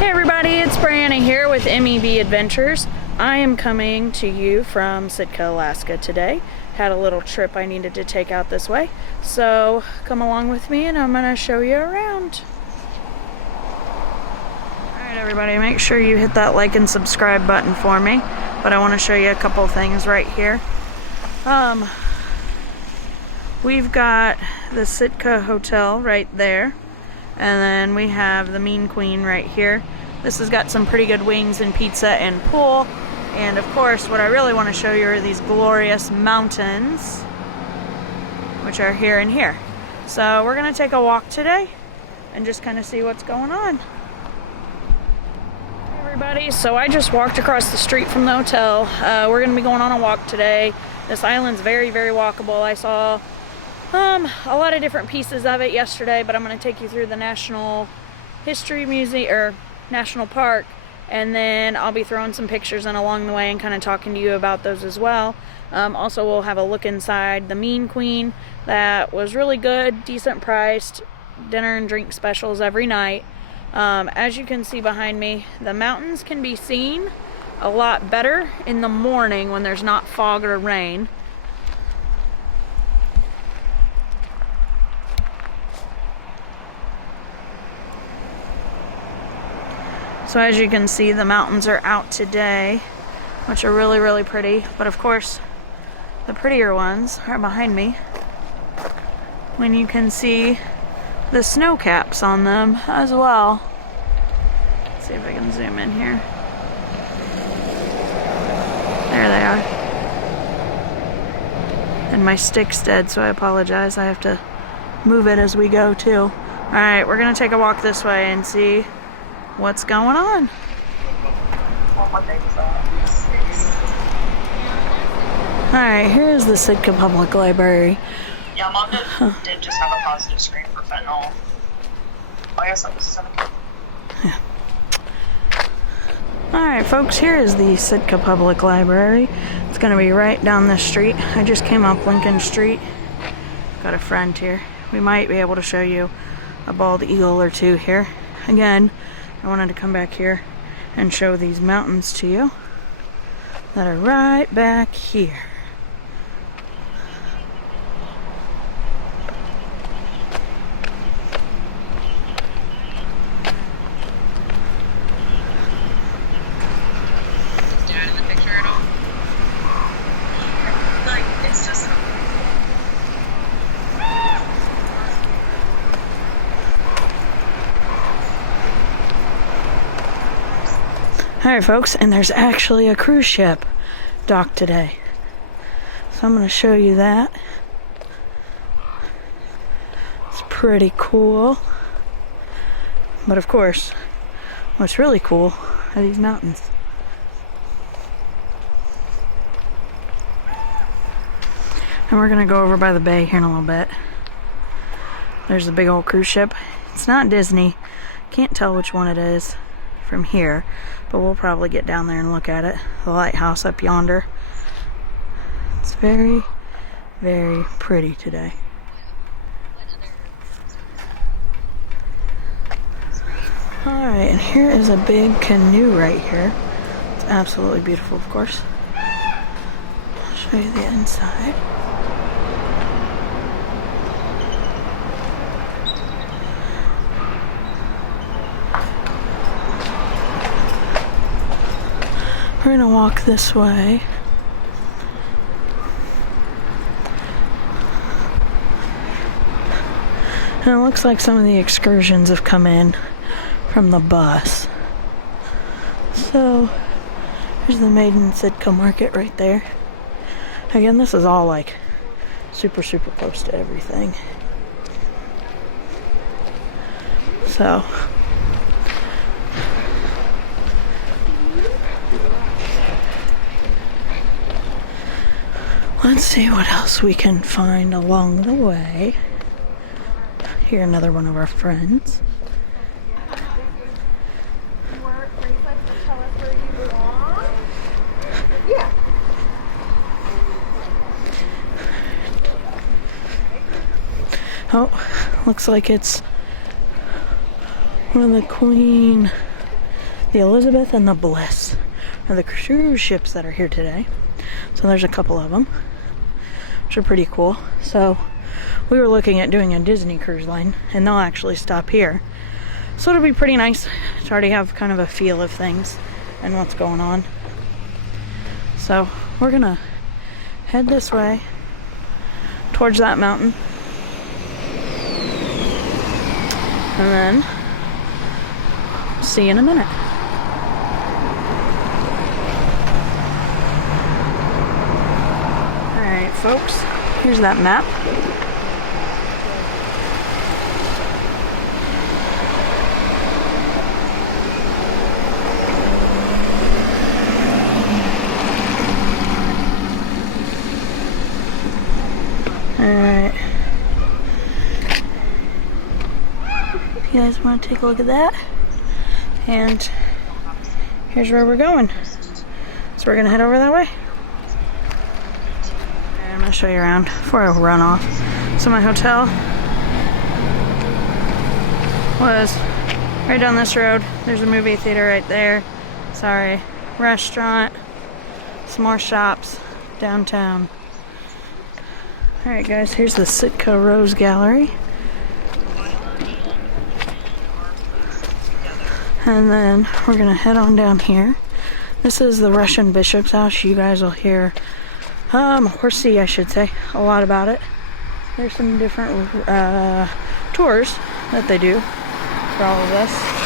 Hey everybody, it's Brianna here with MEB Adventures. I am coming to you from Sitka, Alaska today. Had a little trip I needed to take out this way, so come along with me and I'm going to show you around. Alright everybody, make sure you hit that like and subscribe button for me, but I want to show you a couple things right here. We've got the Sitka Hotel right there. And then we have the Mean Queen right here. This has got some pretty good wings and pizza and pool. And of course, what I really want to show you are these glorious mountains, which are here and here. So we're going to take a walk today and just kind of see what's going on. Hey everybody, so I just walked across the street from the hotel. We're going to be going on a walk today. This island's very, very walkable. I saw a lot of different pieces of it yesterday, but I'm going to take you through the National History Museum, or National Park, and then I'll be throwing some pictures in along the way and kind of talking to you about those as well. Also, we'll have a look inside the Mean Queen. That was really good, decent priced, dinner and drink specials every night. As you can see behind me, the mountains can be seen a lot better in the morning when there's not fog or rain. So as you can see, the mountains are out today, which are really, really pretty. But of course, the prettier ones are behind me, when you can see the snow caps on them as well. Let's see if I can zoom in here. There they are. And my stick's dead, so I apologize. I have to move it as we go too. All right, we're gonna take a walk this way and see what's going on. Alright, here's the Sitka Public Library. Yeah, Mom did just have a positive screen for fentanyl. Oh, I guess that was 7. Yeah. Alright folks, here is the Sitka Public Library. It's going to be right down this street. I just came up Lincoln Street. Got a friend here. We might be able to show you a bald eagle or two here. Again, I wanted to come back here and show these mountains to you that are right back here. Did you add in the picture at all? Like, it's just... Alright folks, and there's actually a cruise ship docked today. So I'm going to show you that. It's pretty cool. But of course, what's really cool are these mountains. And we're going to go over by the bay here in a little bit. There's a big old cruise ship. It's not Disney. Can't tell which one it is from here, but we'll probably get down there and look at it. The lighthouse up yonder. It's very, very pretty today. Alright, and here is a big canoe right here. It's absolutely beautiful, of course. I'll show you the inside. We're gonna walk this way. And it looks like some of the excursions have come in from the bus. So, there's the Maiden Sitka Market right there. Again, this is all like super, super close to everything. So, let's see what else we can find along the way. Here, another one of our friends. Yeah. Oh, looks like it's one of the Queen The Elizabeth and the Bliss are the cruise ships that are here today. So there's a couple of them, which are pretty cool. So we were looking at doing a Disney cruise line, and they'll actually stop here. So it'll be pretty nice to already have kind of a feel of things and what's going on. So we're gonna head this way towards that mountain, and then see you in a minute. Alright folks, here's that map. Alright. If you guys want to take a look at that. And here's where we're going. So we're gonna head over that way. And I'm gonna show you around before I run off. So my hotel was right down this road. There's a movie theater right there. Sorry. Restaurant. Some more shops downtown. Alright guys, here's the Sitka Rose Gallery. And then we're gonna head on down here. This is the Russian Bishop's house. You guys will hear, or see I should say, a lot about it. There's some different tours that they do for all of us.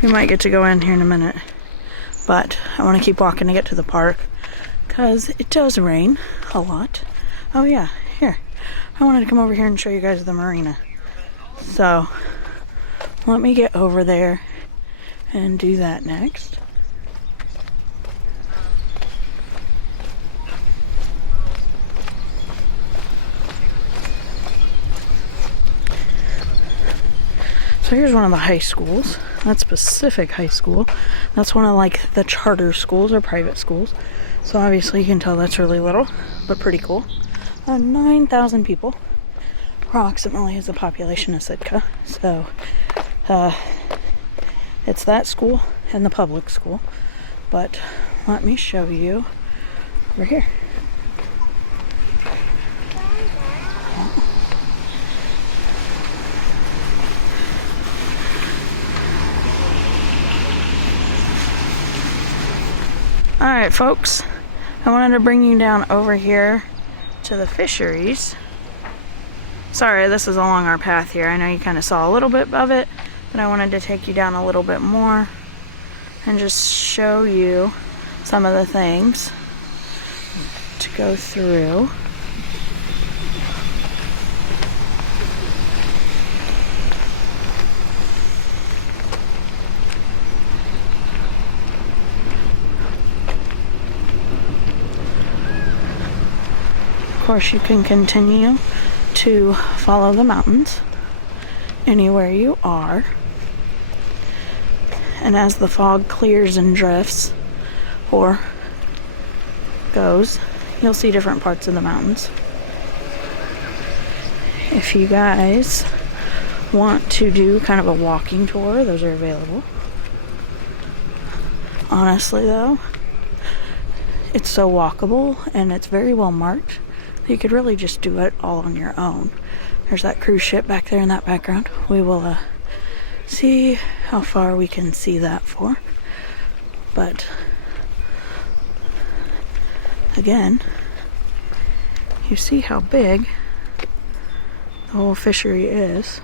We might get to go in here in a minute, but I want to keep walking to get to the park because it does rain a lot. Oh yeah, here, I wanted to come over here and show you guys the marina. So let me get over there and do that next. So here's one of the high schools. That's Pacific High School. That's one of like the charter schools or private schools. So obviously you can tell that's really little, but pretty cool. 9,000 people approximately is the population of Sitka. So it's that school and the public school. But let me show you over here. Alright folks, I wanted to bring you down over here to the fisheries. Sorry, this is along our path here. I know you kind of saw a little bit of it, but I wanted to take you down a little bit more and just show you some of the things to go through. Of course, you can continue to follow the mountains anywhere you are. And as the fog clears and drifts or goes, you'll see different parts of the mountains. If you guys want to do kind of a walking tour, those are available. Honestly though, it's so walkable and it's very well marked. You could really just do it all on your own. There's that cruise ship back there in that background. We will see how far we can see that for. But again, you see how big the whole fishery is.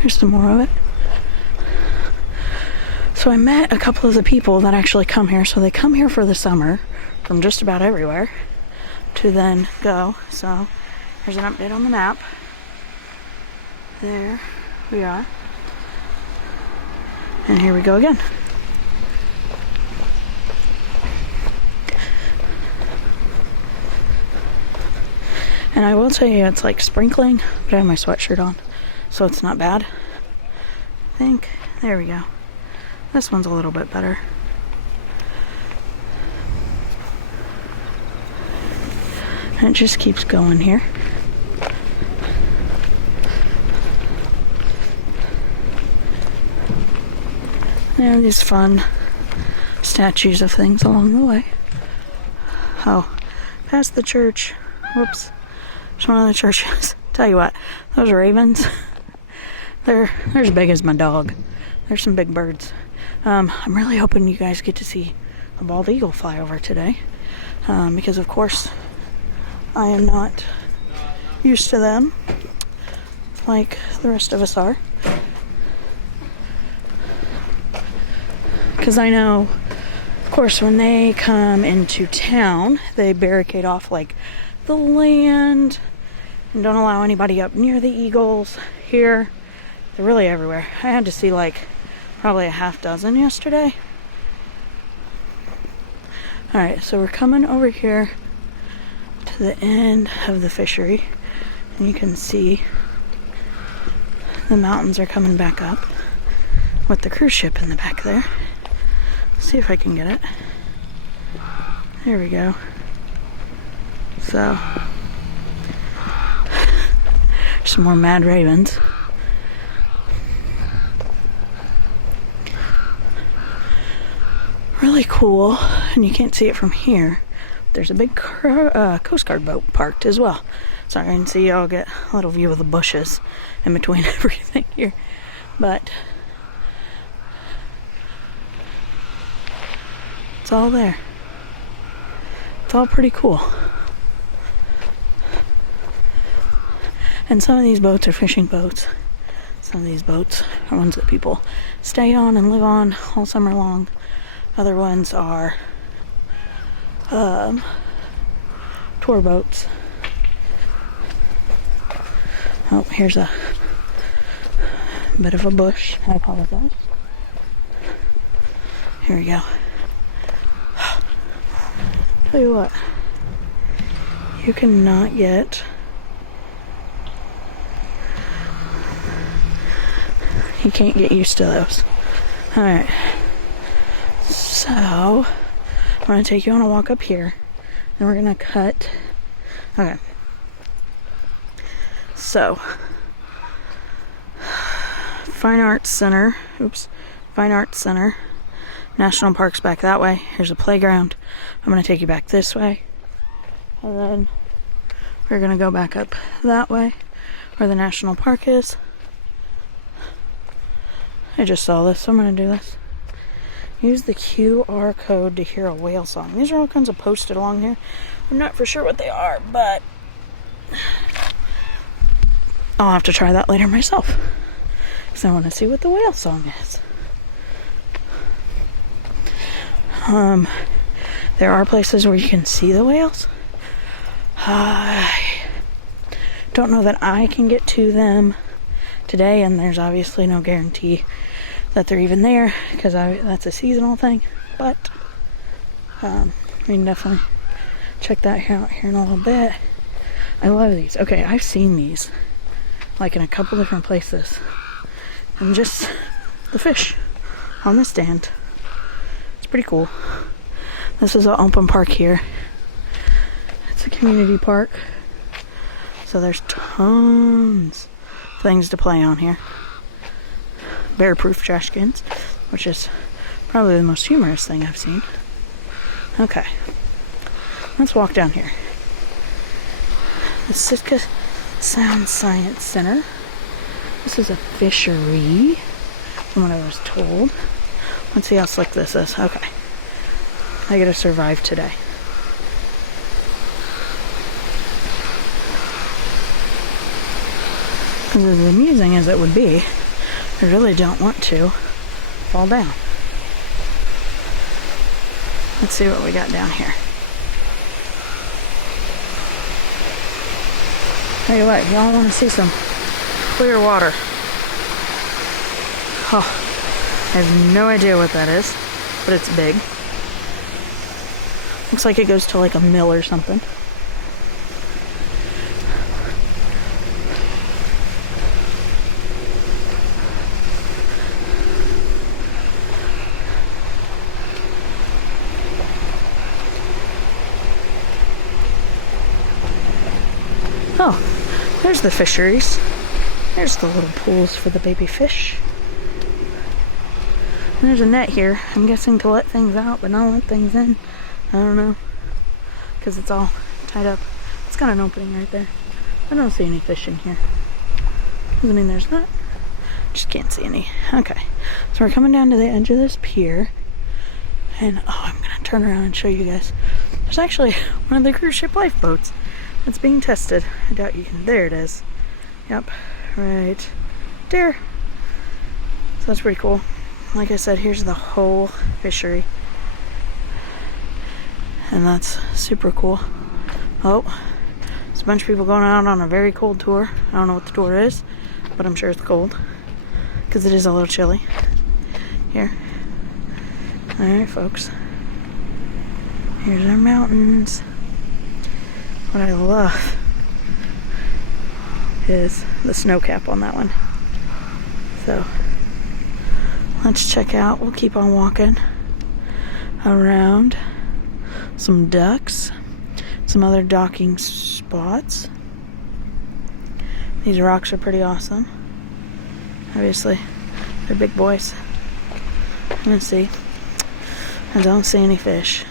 Here's some more of it. So I met a couple of the people that actually come here. So they come here for the summer from just about everywhere to then go. So here's an update on the map. There we are. And here we go again. And I will tell you, it's like sprinkling, but I have my sweatshirt on, so it's not bad. I think, there we go. This one's a little bit better. And it just keeps going here. There are these fun statues of things along the way. Oh, past the church. Whoops. It's one of the churches. Tell you what, those ravens, they're as big as my dog. There's some big birds. I'm really hoping you guys get to see a bald eagle fly over today. Because of course, I am not used to them like the rest of us are. Because I know, of course, when they come into town, they barricade off like the land and don't allow anybody up near the eagles. Here, they're really everywhere. I had to see like probably a half dozen yesterday. Alright, so we're coming over here to the end of the fishery, and you can see the mountains are coming back up with the cruise ship in the back there. See if I can get it. There we go. So, some more mad ravens. Really cool, and you can't see it from here. There's a big Coast Guard boat parked as well. So I can see y'all get a little view of the bushes in between everything here. But it's all there. It's all pretty cool. And some of these boats are fishing boats. Some of these boats are ones that people stay on and live on all summer long. Other ones are tour boats. Oh, here's a bit of a bush. I apologize. Here we go. Tell you what, you cannot get you can't get used to those. Alright. So I'm gonna take you on a walk up here, and we're gonna cut. Okay. So Fine Arts Center. Fine Arts Center. National Park's back that way. Here's a playground. I'm gonna take you back this way, and then we're gonna go back up that way where the national park is. I just saw this, so I'm gonna do this. Use the QR code to hear a whale song. These are all kinds of posted along here. I'm not for sure what they are, but I'll have to try that later myself, because I want to see what the whale song is. There are places where you can see the whales. I don't know that I can get to them today, and there's obviously no guarantee that they're even there, because that's a seasonal thing. But we can definitely check that out here in a little bit. I love these. Okay, I've seen these like in a couple different places, and just the fish on the stand. It's pretty cool. This is an open park here. It's a community park, so there's tons of things to play on here. Bear-proof trash cans, which is probably the most humorous thing I've seen. Okay, let's walk down here. The Sitka Sound Science Center. This is a fishery, from what I was told. Let's see how slick this is. Okay, I gotta survive today. Because as amusing as it would be, I really don't want to fall down. Let's see what we got down here. Tell you what, y'all want to see some clear water. Oh, I have no idea what that is, but it's big. Looks like it goes to like a mill or something. there's the fisheries. There's the little pools for the baby fish. And there's a net here. I'm guessing to let things out, but not let things in. I don't know. Because it's all tied up. It's got an opening right there. I don't see any fish in here. Doesn't mean there's not. Just can't see any. Okay. So we're coming down to the edge of this pier. And, oh, I'm going to turn around and show you guys. There's actually one of the cruise ship lifeboats that's being tested. I doubt you can. There it is. Yep. Right there. So that's pretty cool. Like I said, here's the whole fishery. And that's super cool. Oh, there's a bunch of people going out on a very cold tour. I don't know what the tour is, but I'm sure it's cold. Because it is a little chilly. Here. Alright, folks. Here's our mountains. What I love is the snow cap on that one. So, let's check out. We'll keep on walking around. Some ducks. Some other docking spots. These rocks are pretty awesome. Obviously, they're big boys. Let's see. I don't see any fish.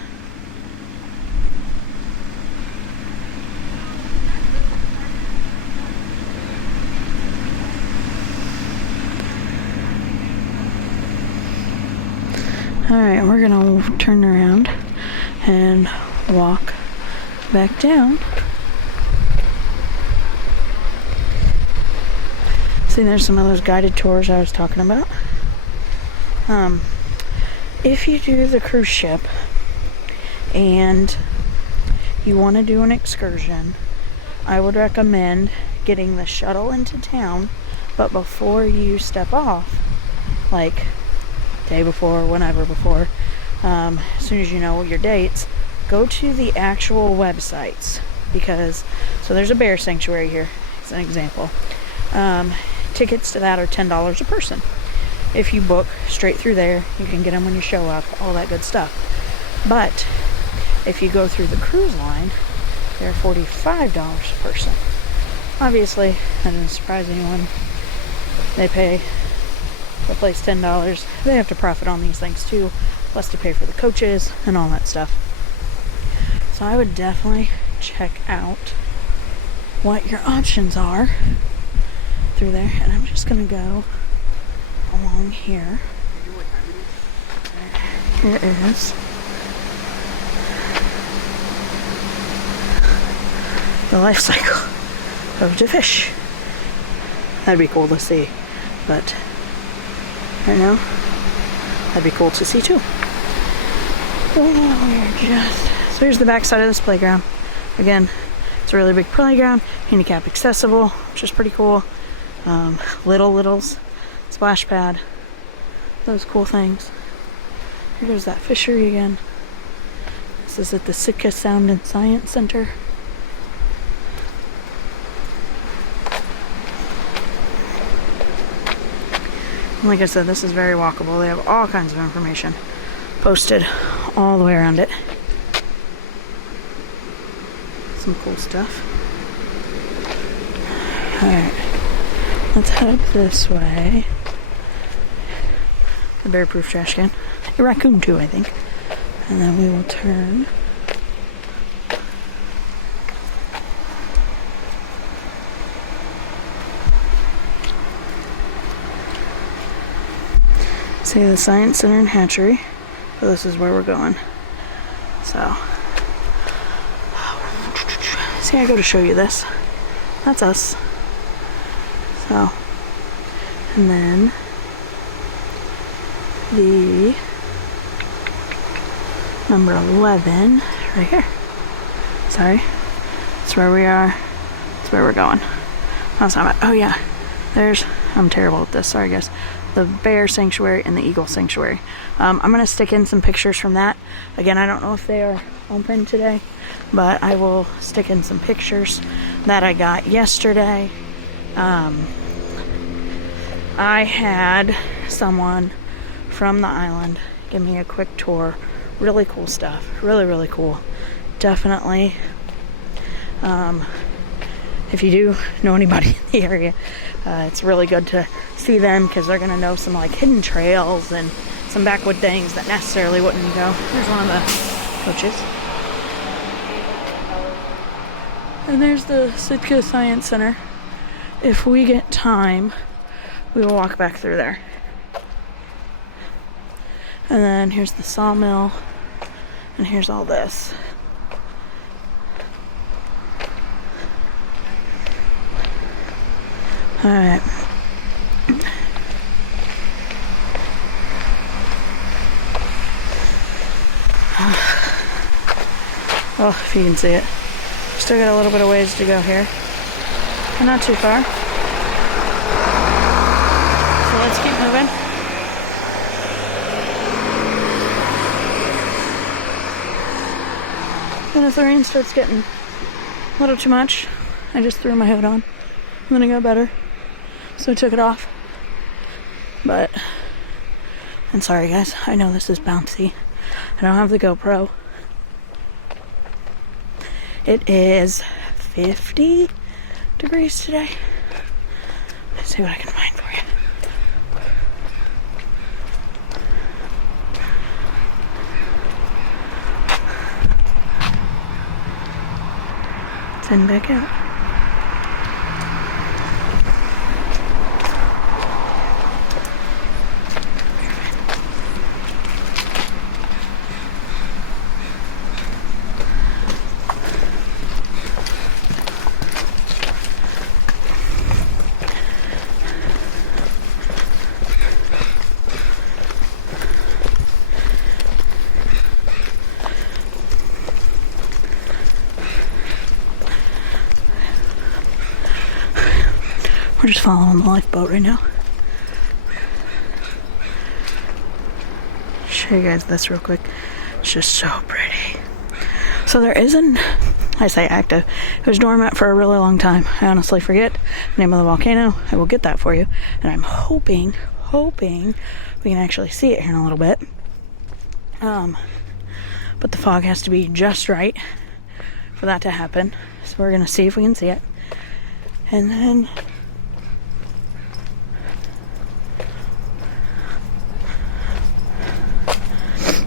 Alright, we're gonna turn around and walk back down. See, there's some of those guided tours I was talking about. If you do the cruise ship and you want to do an excursion, I would recommend getting the shuttle into town, but before you step off, like day before, whenever before, as soon as you know your dates, go to the actual websites, because, so there's a bear sanctuary here, as an example. Tickets to that are $10 a person. If you book straight through there, you can get them when you show up, all that good stuff. But if you go through the cruise line, they're $45 a person. Obviously, that doesn't surprise anyone. They pay the place $10. They have to profit on these things too, plus to pay for the coaches and all that stuff. So I would definitely check out what your options are through there. And I'm just gonna go along here. Here is the life cycle of the fish. That'd be cool to see, but right now, that'd be cool to see too. So here's the back side of this playground. Again, it's a really big playground, handicap accessible, which is pretty cool. Littles, splash pad, those cool things. Here goes that fishery again. This is at the Sitka Sound and Science Center. Like I said, this is very walkable. They have all kinds of information posted all the way around it. Some cool stuff. Alright, let's head up this way. The bear-proof trash can. A raccoon too, I think. And then we will turn. See the Science Center and Hatchery. So this is where we're going. So, see, I go to show you this. That's us. So, and then the number 11 right here. Sorry, that's where we are. That's where we're going. That's not bad. Oh yeah, there's. I'm terrible at this. Sorry guys. The bear sanctuary and the eagle sanctuary. I'm gonna stick in some pictures from that. Again, I don't know if they are open today, but I will stick in some pictures that I got yesterday. I had someone from the island give me a quick tour. Really cool stuff. Really, really cool. Definitely if you do know anybody in the area, it's really good to see them because they're gonna know some like hidden trails and some backwood things that necessarily wouldn't go. There's one of the coaches. And there's the Sitka Science Center. If we get time, we will walk back through there. And then here's the sawmill, and here's all this. All right. Oh, if you can see it. Still got a little bit of ways to go here. But not too far. So let's keep moving. And if the rain starts getting a little too much, I just threw my hood on. And then it got better. So I took it off. But I'm sorry guys, I know this is bouncy. I don't have the GoPro. It is 50 degrees today. Let's see what I can find for you. Let's head back out. We're just following the lifeboat right now. Show you guys this real quick. It's just so pretty. So there isn't, I say active, it was dormant for a really long time. I honestly forget the name of the volcano. I will get that for you. And I'm hoping we can actually see it here in a little bit. But the fog has to be just right for that to happen. So we're gonna see if we can see it. And then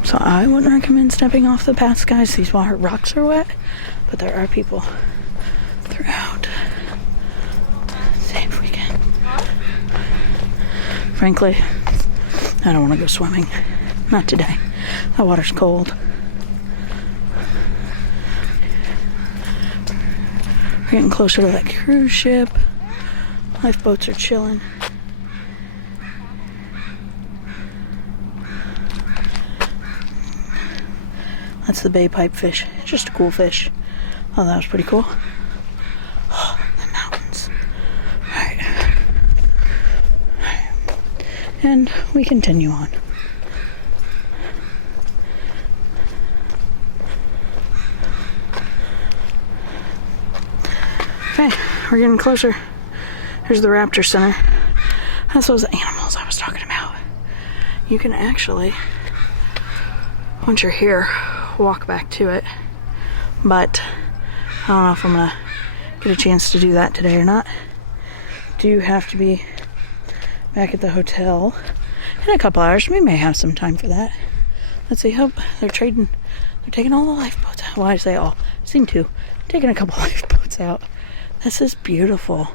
so I wouldn't recommend stepping off the paths, guys. These rocks are wet, but there are people throughout. Let's see if we can. Frankly, I don't want to go swimming. Not today. That water's cold. We're getting closer to that cruise ship. Lifeboats are chilling. That's the bay pipefish. Just a cool fish. Oh, that was pretty cool. Oh, the mountains. Alright. And we continue on. Okay, we're getting closer. Here's the Raptor Center. That's those animals I was talking about. You can actually, once you're here, walk back to it, but I don't know if I'm gonna get a chance to do that today or not. Do have to be back at the hotel in a couple hours. We may have some time for that. Let's see. Hope they're taking all the lifeboats out. Well, I say all. Seem to taking a couple lifeboats out. This is beautiful.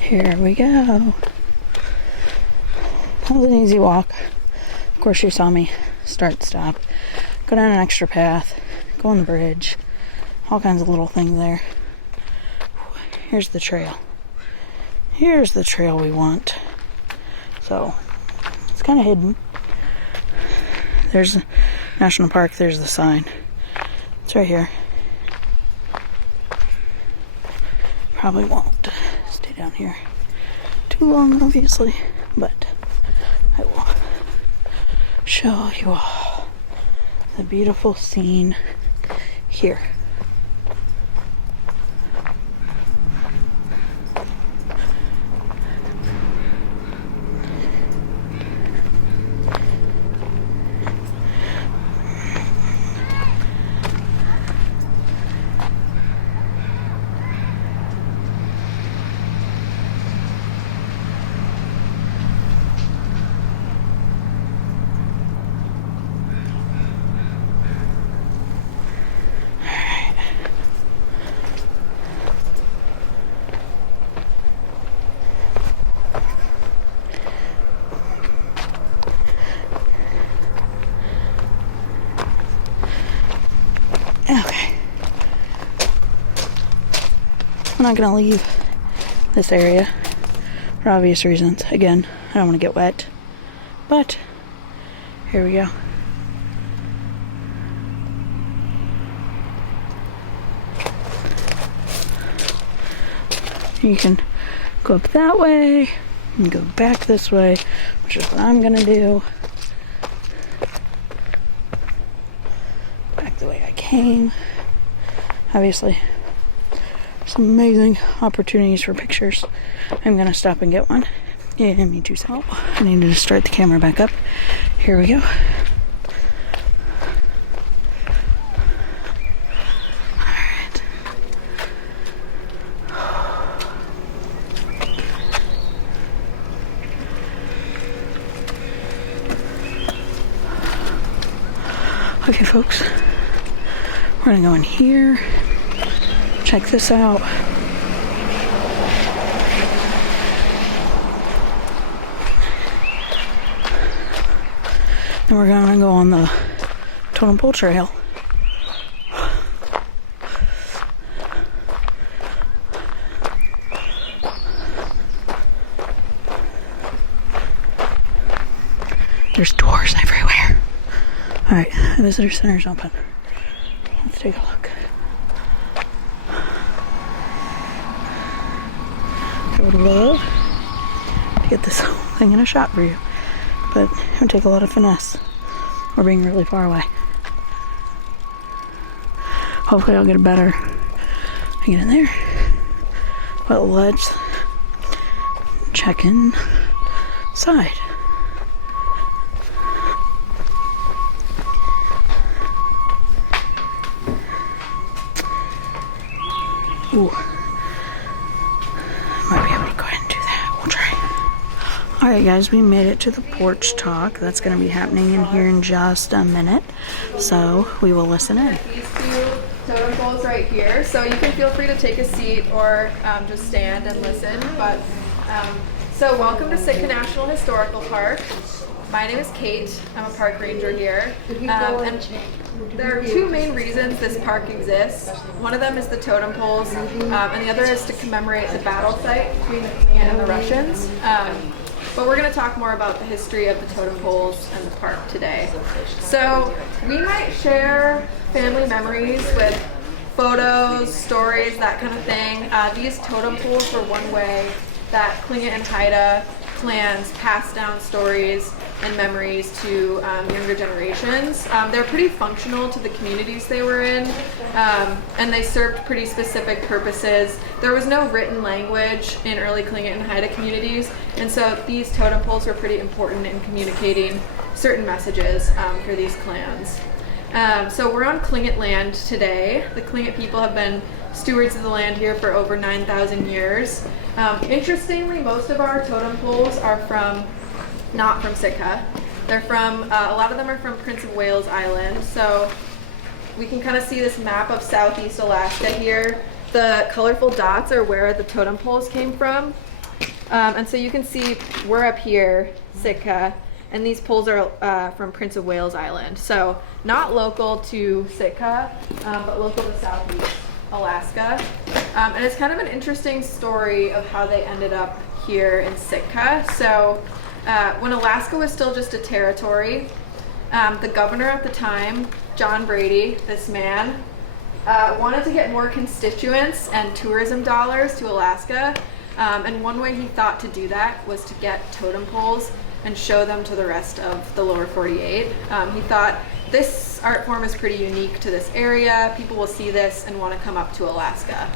Here we go. That was an easy walk. Of course, you saw me start, stop, go down an extra path, go on the bridge, all kinds of little things there. Here's the trail. Here's the trail we want. So, it's kind of hidden. There's a national park, there's the sign. It's right here. Probably won't stay down here too long, obviously, but I will show you all the beautiful scene here. not gonna leave this area for obvious reasons. Again, I don't want to get wet, but here we go. You can go up that way and go back this way, which is what I'm gonna do. Back the way I came. Obviously, some amazing opportunities for pictures. I'm gonna stop and get one. Yeah, me too. So I need to start the camera back up. Here we go. Alright. Okay, folks. We're gonna go in here. Check this out. Then we're gonna go on the totem pole trail. There's doors everywhere. Alright, the visitor center's open. Let's take a look. I would love to get this whole thing in a shot for you, but it would take a lot of finesse. We're being really far away. Hopefully I'll get a better. I get in there. But let's check inside. Ooh. Might be able to go ahead and do that. We'll try. Alright guys, we made it to the porch talk. That's going to be happening in here in just a minute. So we will listen in. These two totem poles right here. So you can feel free to take a seat or just stand and listen. But so welcome to Sitka National Historical Park. My name is Kate. I'm a park ranger here. And there are two main reasons this park exists. One of them is the totem poles, and the other is to commemorate the battle site between the Klingon and the Russians. But we're going to talk more about the history of the totem poles and the park today. So we might share family memories with photos, stories, that kind of thing. These totem poles were one way that Klingon and Haida clans pass down stories and memories to younger generations. They're pretty functional to the communities they were in, and they served pretty specific purposes. There was no written language in early Klingon and Haida communities, and so these totem poles were pretty important in communicating certain messages for these clans. So we're on Tlingit land today. The Tlingit people have been stewards of the land here for over 9,000 years. Interestingly, most of our totem poles are not from Sitka. They're from, a lot of them are from Prince of Wales Island. So we can kind of see this map of Southeast Alaska here. The colorful dots are where the totem poles came from. And so you can see we're up here, Sitka, and these poles are from Prince of Wales Island. So not local to Sitka, but local to Southeast Alaska. And it's kind of an interesting story of how they ended up here in Sitka. So when Alaska was still just a territory, the governor at the time, John Brady, this man, wanted to get more constituents and tourism dollars to Alaska. And one way he thought to do that was to get totem poles and show them to the rest of the lower 48. He thought, this art form is pretty unique to this area. People will see this and want to come up to Alaska.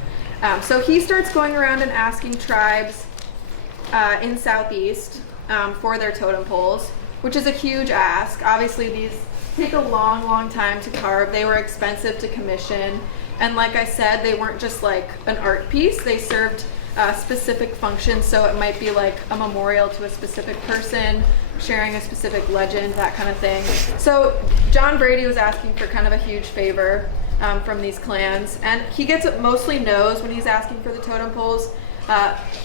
So he starts going around and asking tribes in Southeast for their totem poles, which is a huge ask. Obviously these take a long, long time to carve. They were expensive to commission. And like I said, they weren't just like an art piece. They served specific functions. So it might be like a memorial to a specific person, sharing a specific legend, that kind of thing. So John Brady was asking for kind of a huge favor from these clans. And he gets mostly no's when he's asking for the totem poles.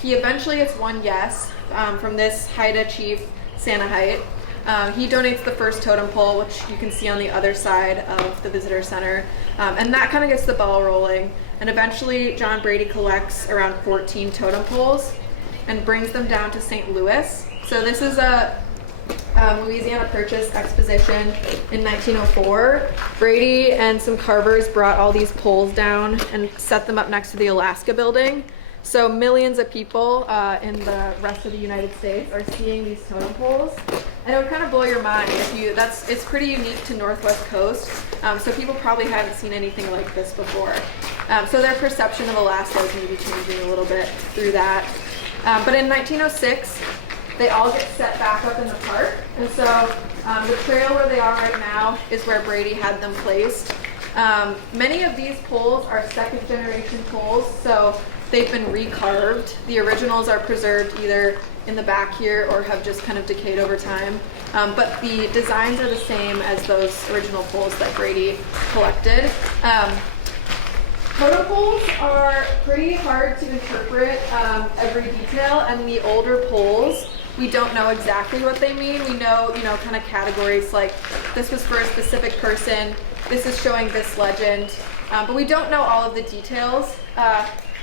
He eventually gets one yes from this Haida chief, Sanahite. He donates the first totem pole, which you can see on the other side of the visitor center. And that kind of gets the ball rolling. And eventually John Brady collects around 14 totem poles and brings them down to St. Louis. So this is a Louisiana Purchase exposition in 1904. Brady and some carvers brought all these poles down and set them up next to the Alaska building. So millions of people in the rest of the United States are seeing these totem poles. And it would kind of blow your mind if you, it's pretty unique to Northwest Coast. So people probably haven't seen anything like this before. So their perception of Alaska is maybe changing a little bit through that. But in 1906, they all get set back up in the park. And so the trail where they are right now is where Brady had them placed. Many of these poles are second generation poles, so they've been recarved. The originals are preserved either in the back here or have just kind of decayed over time. But the designs are the same as those original poles that Brady collected. Totem poles are pretty hard to interpret every detail, and the older poles, we don't know exactly what they mean. We know, kind of categories like this was for a specific person, this is showing this legend, but we don't know all of the details.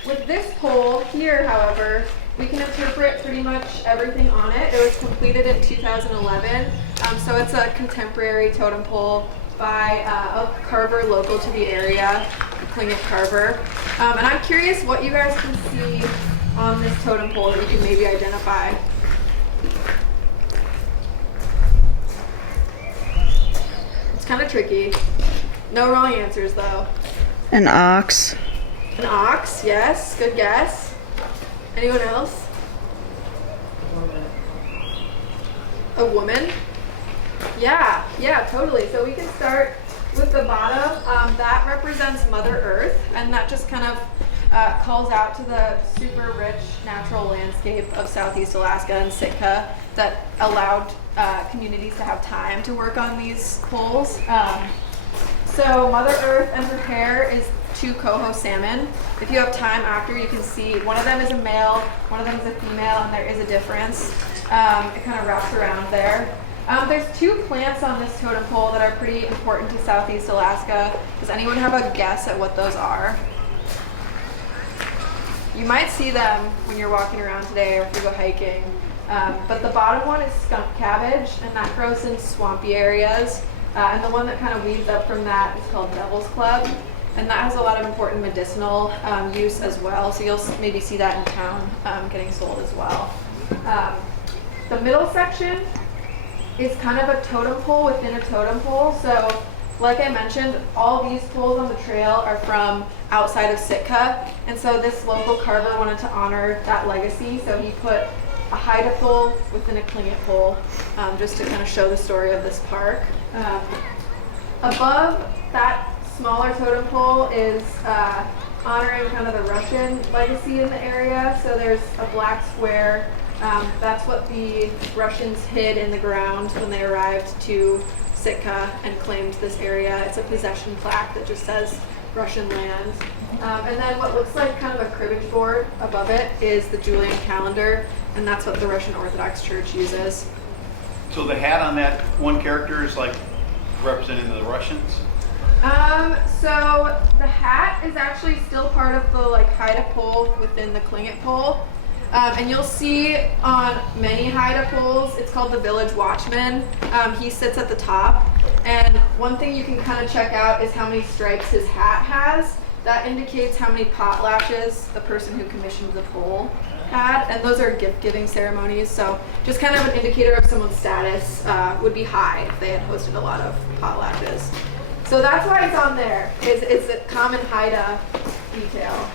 With this pole here, however, we can interpret pretty much everything on it. It was completed in 2011, so it's a contemporary totem pole by a carver local to the area, a Tlingit carver. And I'm curious what you guys can see on this totem pole that you can maybe identify. It's kind of tricky. No wrong answers though. An ox. An ox, yes, good guess. Anyone else? A woman? Yeah, totally. So we can start with the bottom. That represents Mother Earth, and that just kind of calls out to the super rich natural landscape of Southeast Alaska and Sitka that allowed communities to have time to work on these poles. So Mother Earth and her hair is 2 coho salmon. If you have time after, you can see one of them is a male, one of them is a female, and there is a difference. It kind of wraps around there. There's 2 plants on this totem pole that are pretty important to Southeast Alaska. Does anyone have a guess at what those are? You might see them when you're walking around today or if you go hiking. But the bottom one is skunk cabbage, and that grows in swampy areas. And the one that kind of weaves up from that is called Devil's Club. And that has a lot of important medicinal use as well. So you'll maybe see that in town getting sold as well. The middle section is kind of a totem pole within a totem pole. So like I mentioned, all these poles on the trail are from outside of Sitka. And so this local carver wanted to honor that legacy. So he put a Haida pole within a Tlingit pole just to kind of show the story of this park. Above that smaller totem pole is honoring kind of the Russian legacy in the area. So there's a black square. That's what the Russians hid in the ground when they arrived to Sitka and claimed this area. It's a possession plaque that just says Russian land. And then what looks like kind of a cribbage board above it is the Julian calendar, and that's what the Russian Orthodox Church uses. So the hat on that one character is like representing the Russians? So the hat is actually still part of the Haida pole within the Tlingit pole. And you'll see on many Haida poles, it's called the village watchman. He sits at the top. And one thing you can kind of check out is how many stripes his hat has. That indicates how many potlatches the person who commissioned the pole had. And those are gift-giving ceremonies. So just kind of an indicator of someone's status would be high if they had hosted a lot of potlatches. So that's why it's on there. It's a common Haida detail.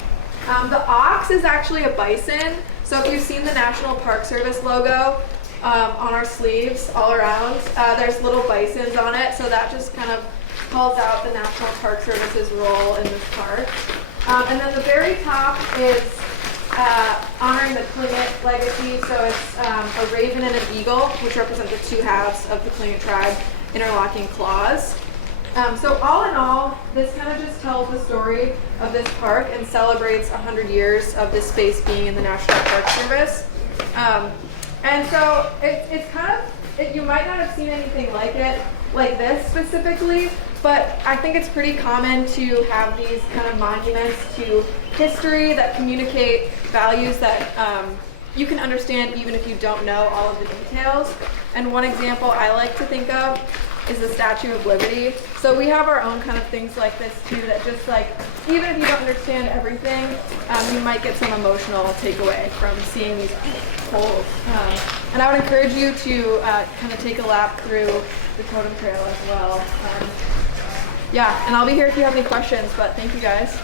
The ox is actually a bison. So if you've seen the National Park Service logo on our sleeves all around, there's little bisons on it. So that just kind of calls out the National Park Service's role in this park. And then the very top is honoring the Tlingit legacy. So it's a raven and an eagle, which represent the 2 halves of the Tlingit tribe interlocking claws. So all in all, this kind of just tells the story of this park and celebrates 100 years of this space being in the National Park Service. And so it's kind of, you might not have seen anything like it, like this specifically, But I think it's pretty common to have these kind of monuments to history that communicate values that you can understand even if you don't know all of the details. And one example I like to think of is the Statue of Liberty. So we have our own kind of things like this too, that just like, even if you don't understand everything, you might get some emotional takeaway from seeing these poles. And I would encourage you to kind of take a lap through the totem trail as well. Yeah, and I'll be here if you have any questions, but thank you guys.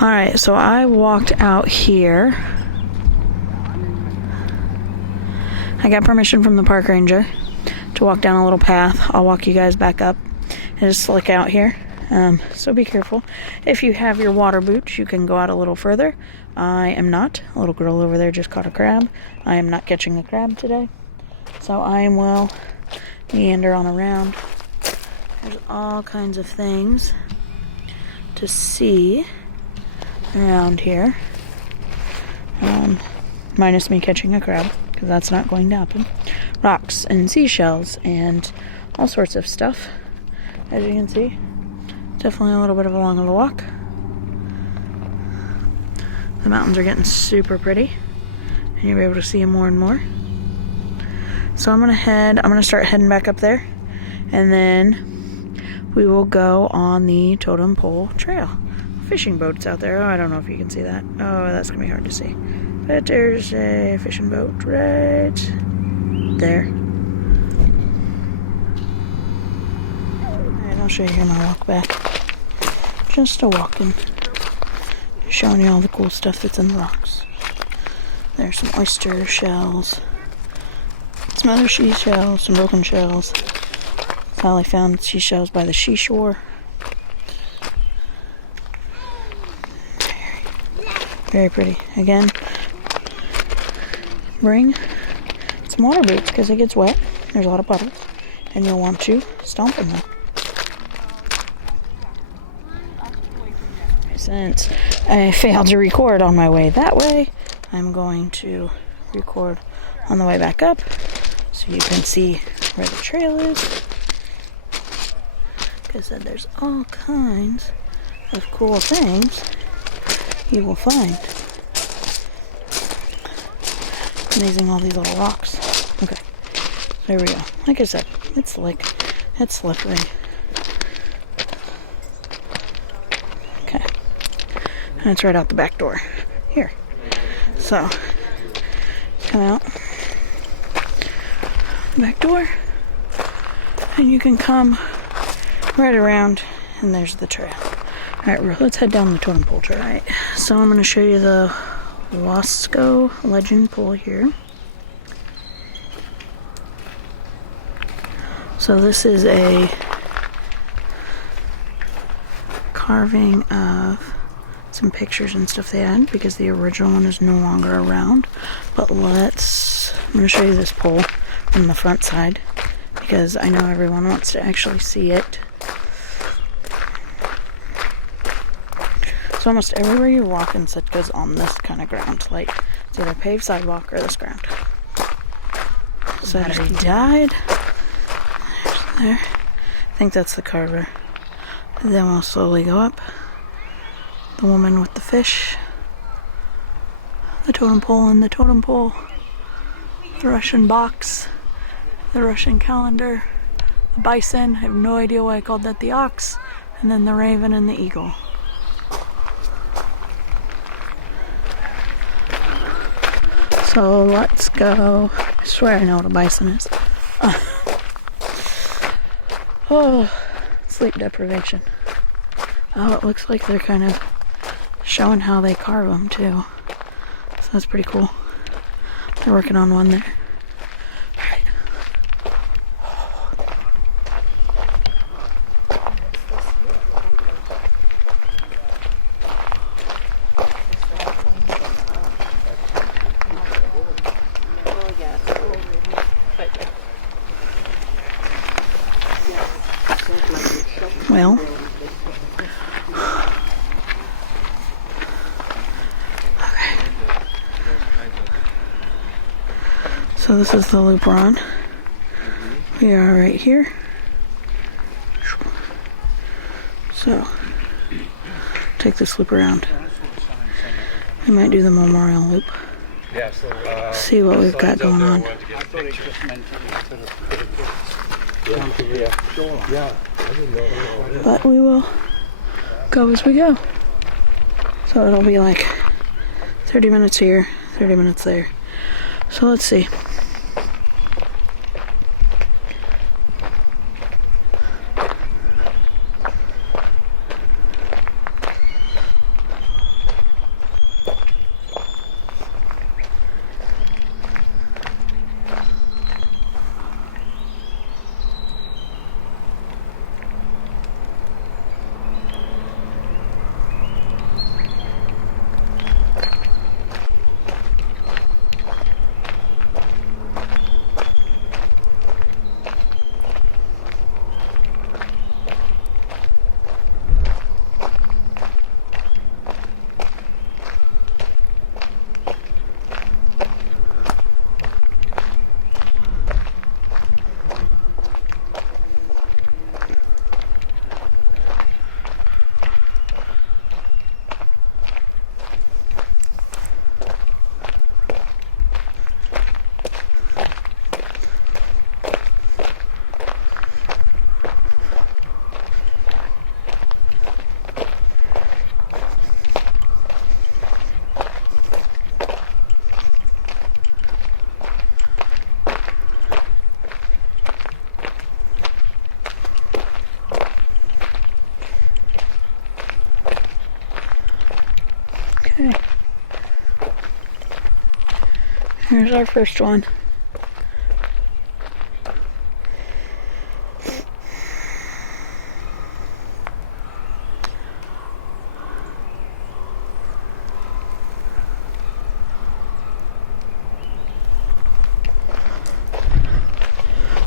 All right, so I walked out here. I got permission from the park ranger to walk down a little path. I'll walk you guys back up and just look out here. So be careful. If you have your water boots, you can go out a little further. I am not. A little girl over there just caught a crab. I am not catching a crab today. So I will meander on around. There's all kinds of things to see around here. Minus me catching a crab, because that's not going to happen. Rocks and seashells and all sorts of stuff. As you can see, definitely a little bit of a long of a walk. The mountains are getting super pretty, and you'll be able to see them more and more. So I'm gonna start heading back up there, and then we will go on the totem pole trail. Fishing boats out there. Oh, I don't know if you can see that. Oh, that's gonna be hard to see. But there's a fishing boat right there. Alright, I'll show you here my walk back. Just a walking. Showing you all the cool stuff that's in the rocks. There's some oyster shells. Some other seashells, some broken shells. Sally found seashells by the seashore. Very pretty. Again, bring some water boots because it gets wet. There's a lot of puddles, and you'll want to stomp in them. Since I failed to record on my way that way, I'm going to record on the way back up so you can see where the trail is. Like I said, there's all kinds of cool things you will find. Amazing, all these little rocks. Okay, there we go. Like I said, it's slick, it's slippery. Okay, and it's right out the back door here. So come out the back door, and you can come right around, and there's the trail. Alright, let's head down the totem pole trail. Alright, so I'm going to show you the Wasco legend pole here. So this is a carving of some pictures and stuff they had, because the original one is no longer around. But I'm going to show you this pole from the front side, because I know everyone wants to actually see it. So almost everywhere you walk in Sitka's on this kind of ground. Like, it's either paved sidewalk or this ground. So he died. There's there. I think that's the carver. And then we'll slowly go up. The woman with the fish. The totem pole and the totem pole. The Russian box. The Russian calendar. The bison. I have no idea why I called that the ox. And then the raven and the eagle. So let's go. I swear I know what a bison is. Oh, sleep deprivation. Oh, it looks like they're kind of showing how they carve them too. So that's pretty cool. They're working on one there. Alright. Well, So this is the loop we're on. We are right here. So, take this loop around. We might do the Memorial Loop. Yeah, so, See what we've got going on. But we will go as we go. So it'll be like 30 minutes here, 30 minutes there. So let's see. Okay. Here's our first one.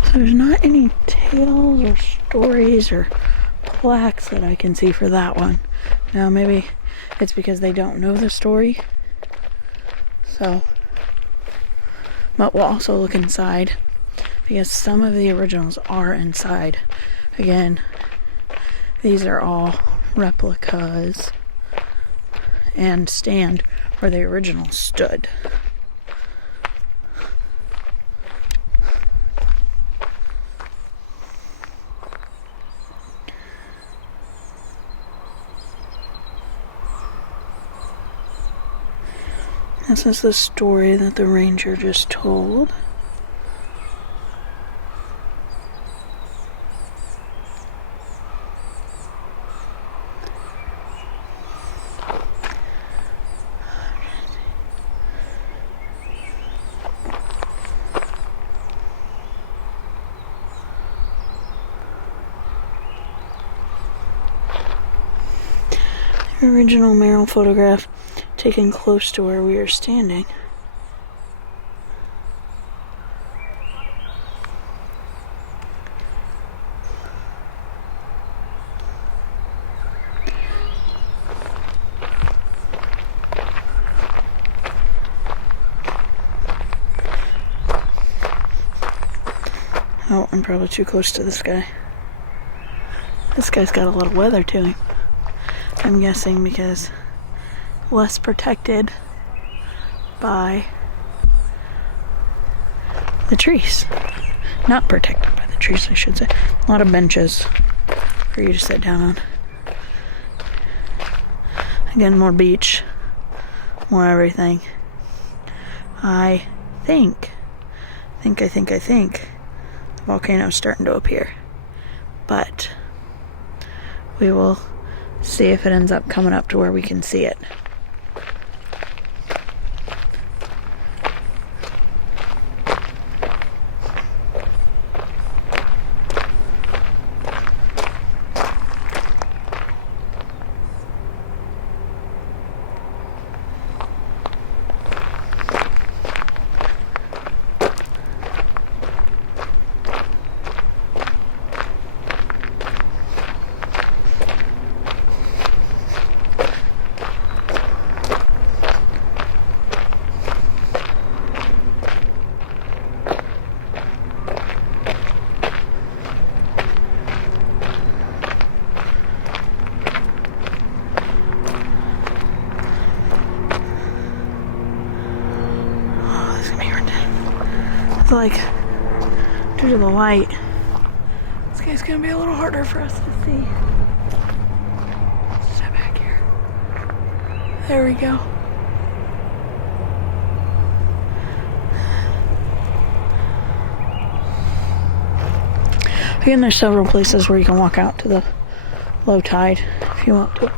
So there's not any tales or stories or plaques that I can see for that one. Now maybe it's because they don't know the story. So, but we'll also look inside because some of the originals are inside. Again, these are all replicas and stand where the original stood. This is the story that the ranger just told. The original Merrill photograph taken close to where we are standing. Oh, I'm probably too close to this guy. This guy's got a lot of weather to him. I'm guessing because less protected by the trees. Not protected by the trees, I should say. A lot of benches for you to sit down on. Again, more beach, more everything. I think the volcano's starting to appear. But we will see if it ends up coming up to where we can see it. It's like, due to the light, this guy's gonna be a little harder for us to see. Step back here. There we go. Again, there's several places where you can walk out to the low tide if you want to.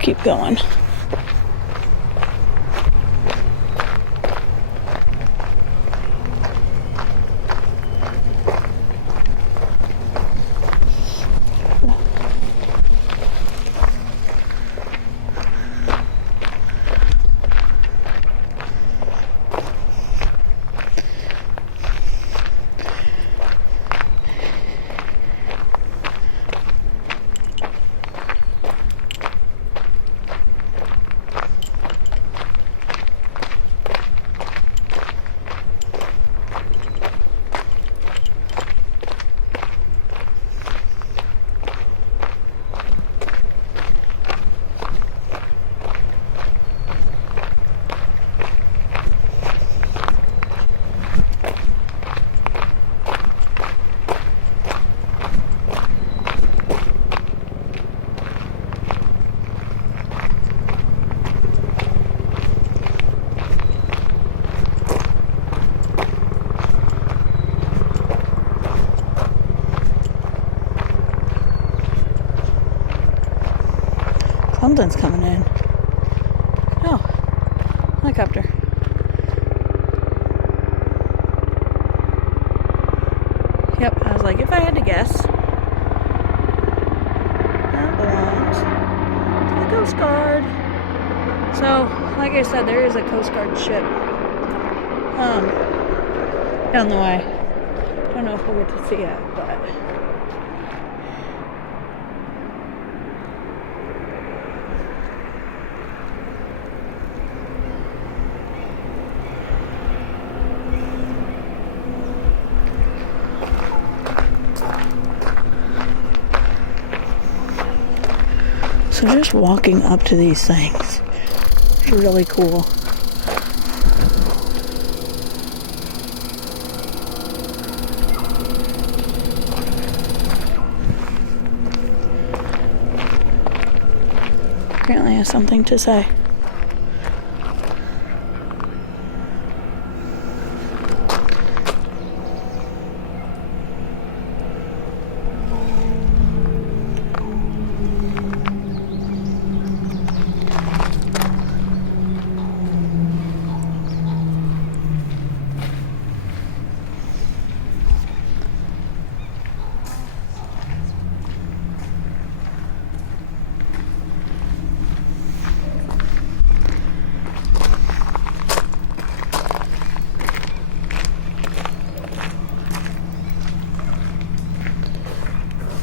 Keep going. Something's coming in. Oh, helicopter. Yep, I was like, if I had to guess, that belongs to the Coast Guard. So, like I said, there is a Coast Guard ship down the way. Don't know if we'll get to see it, but so just walking up to these things is really cool. Apparently has something to say.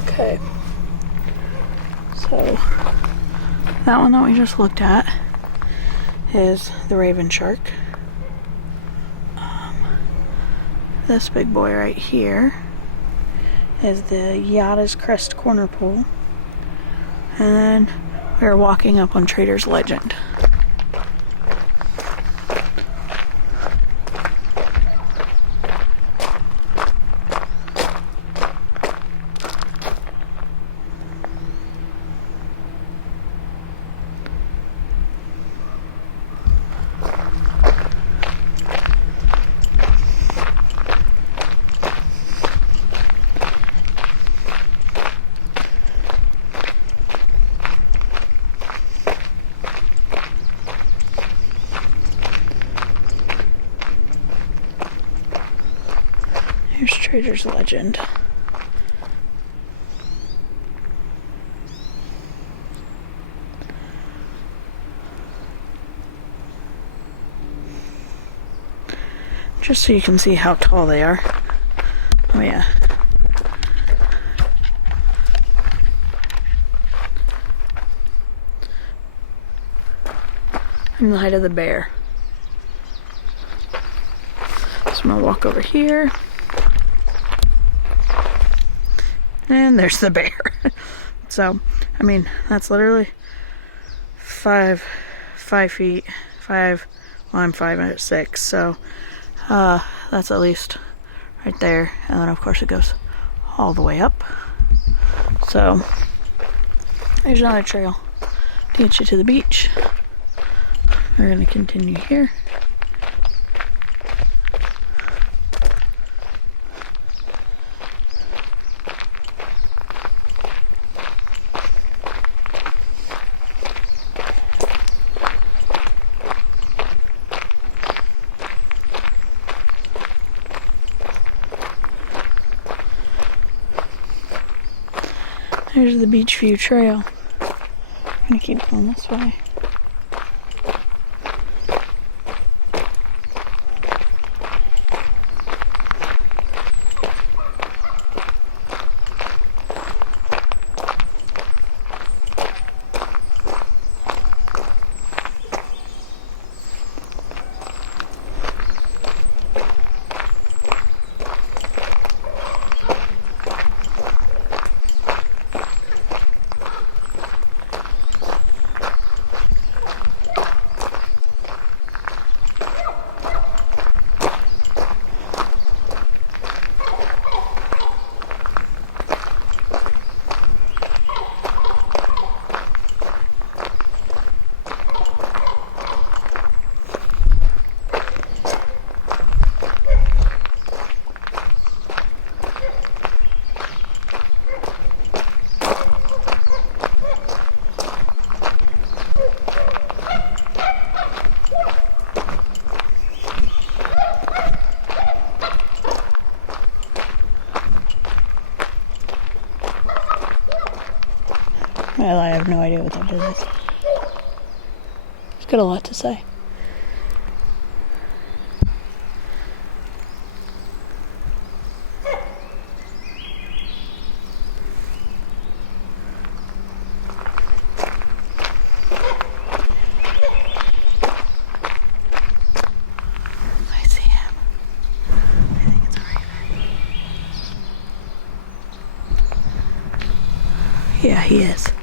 Okay, so that one that we just looked at is the Raven Shark. This big boy right here is the Yada's Crest Corner Pool. And then we're walking up on Trader's Legend. Here's Trader's Legend. Just so you can see how tall they are. Oh yeah. And the height of the bear. This I'm gonna walk over here. And there's the bear. So, I mean, that's literally 5 feet, well, I'm 5'6", so that's at least right there. And then of course it goes all the way up. So there's not a trail to get you to the beach. We're gonna continue here. There's the beach view trail. I'm gonna keep going this way. Well, I have no idea what that is. It's got a lot to say. I see him. I think it's a raven. Yeah, he is.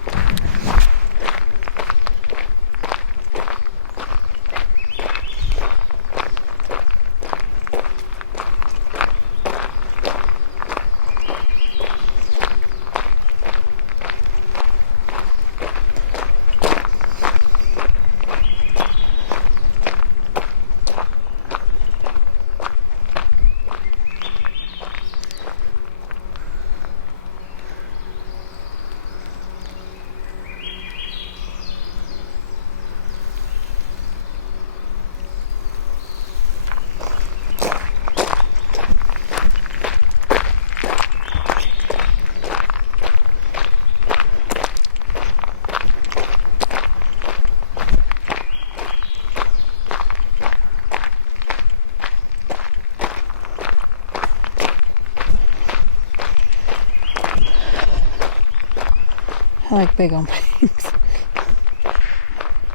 I like big openings.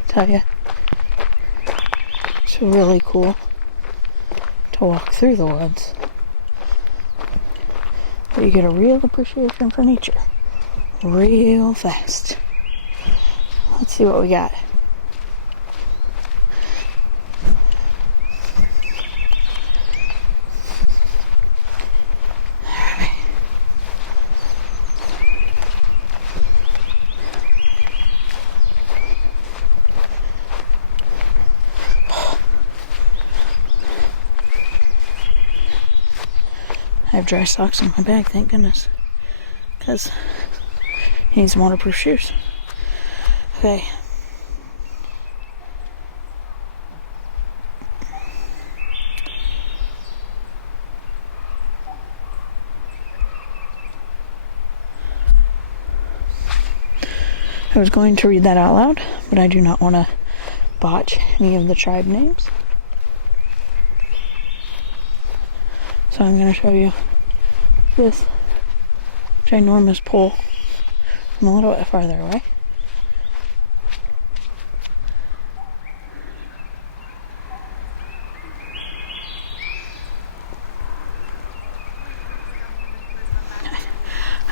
Tell ya, it's really cool to walk through the woods. But you get a real appreciation for nature real fast. Let's see what we got. I have dry socks in my bag, thank goodness. Because he needs some waterproof shoes. Okay. I was going to read that out loud, but I do not want to botch any of the tribe names. So I'm going to show you this ginormous pole from a little bit farther away.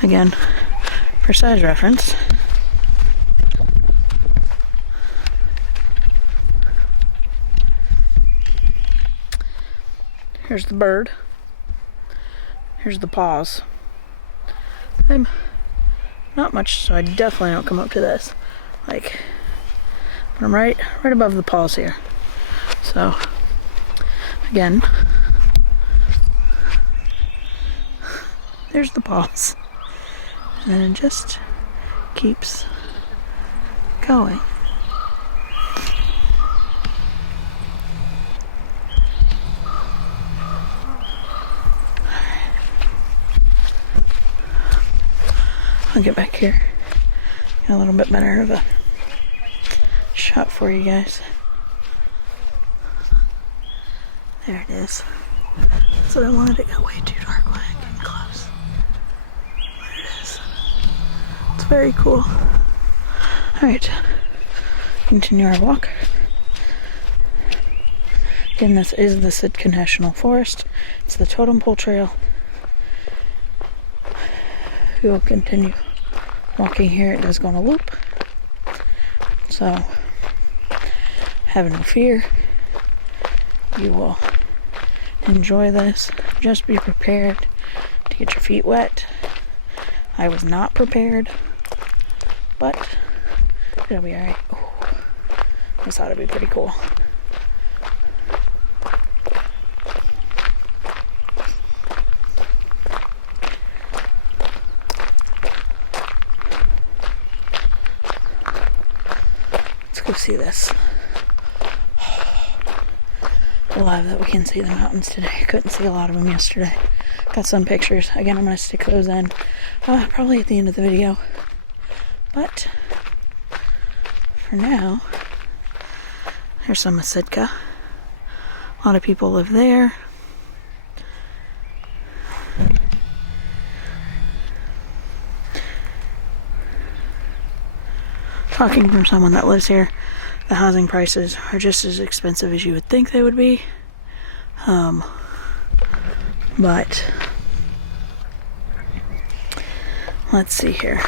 Again, for size reference. Here's the bird. Here's the paws. I'm not much, so I definitely don't come up to this. Like, but I'm right above the paws here. So, again, there's the paws. And then it just keeps going. I'll get back here. Get a little bit better of a shot for you guys. There it is. So I wanted to go way too dark when I get close. There it is. It's very cool. Alright. Continue our walk. Again, this is the Sitka National Forest. It's the Totem Pole Trail. We will continue walking here. It does go on a loop. So, have no fear. You will enjoy this. Just be prepared to get your feet wet. I was not prepared, but it'll be alright. I thought it'd be pretty cool. Let's go see this. Love that we can see the mountains today. I couldn't see a lot of them yesterday. Got some pictures. Again, I'm going to stick those in probably at the end of the video. But for now, here's some of Sitka. A lot of people live there. Talking from someone that lives here, the housing prices are just as expensive as you would think they would be. But let's see here.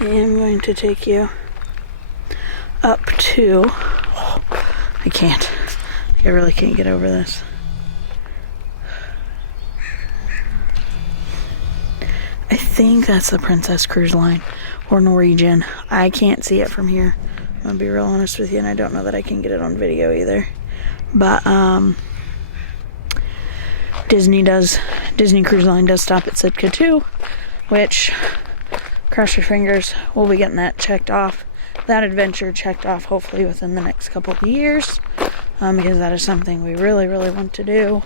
I am going to take you up to, I can't, I really can't get over this. I think that's the Princess Cruise Line or Norwegian. I can't see it from here. I'm gonna be real honest with you, and I don't know that I can get it on video either. But Disney Cruise Line does stop at Sitka too, which, cross your fingers, we'll be getting that checked off, that adventure checked off hopefully within the next couple of years, because that is something we really want to do.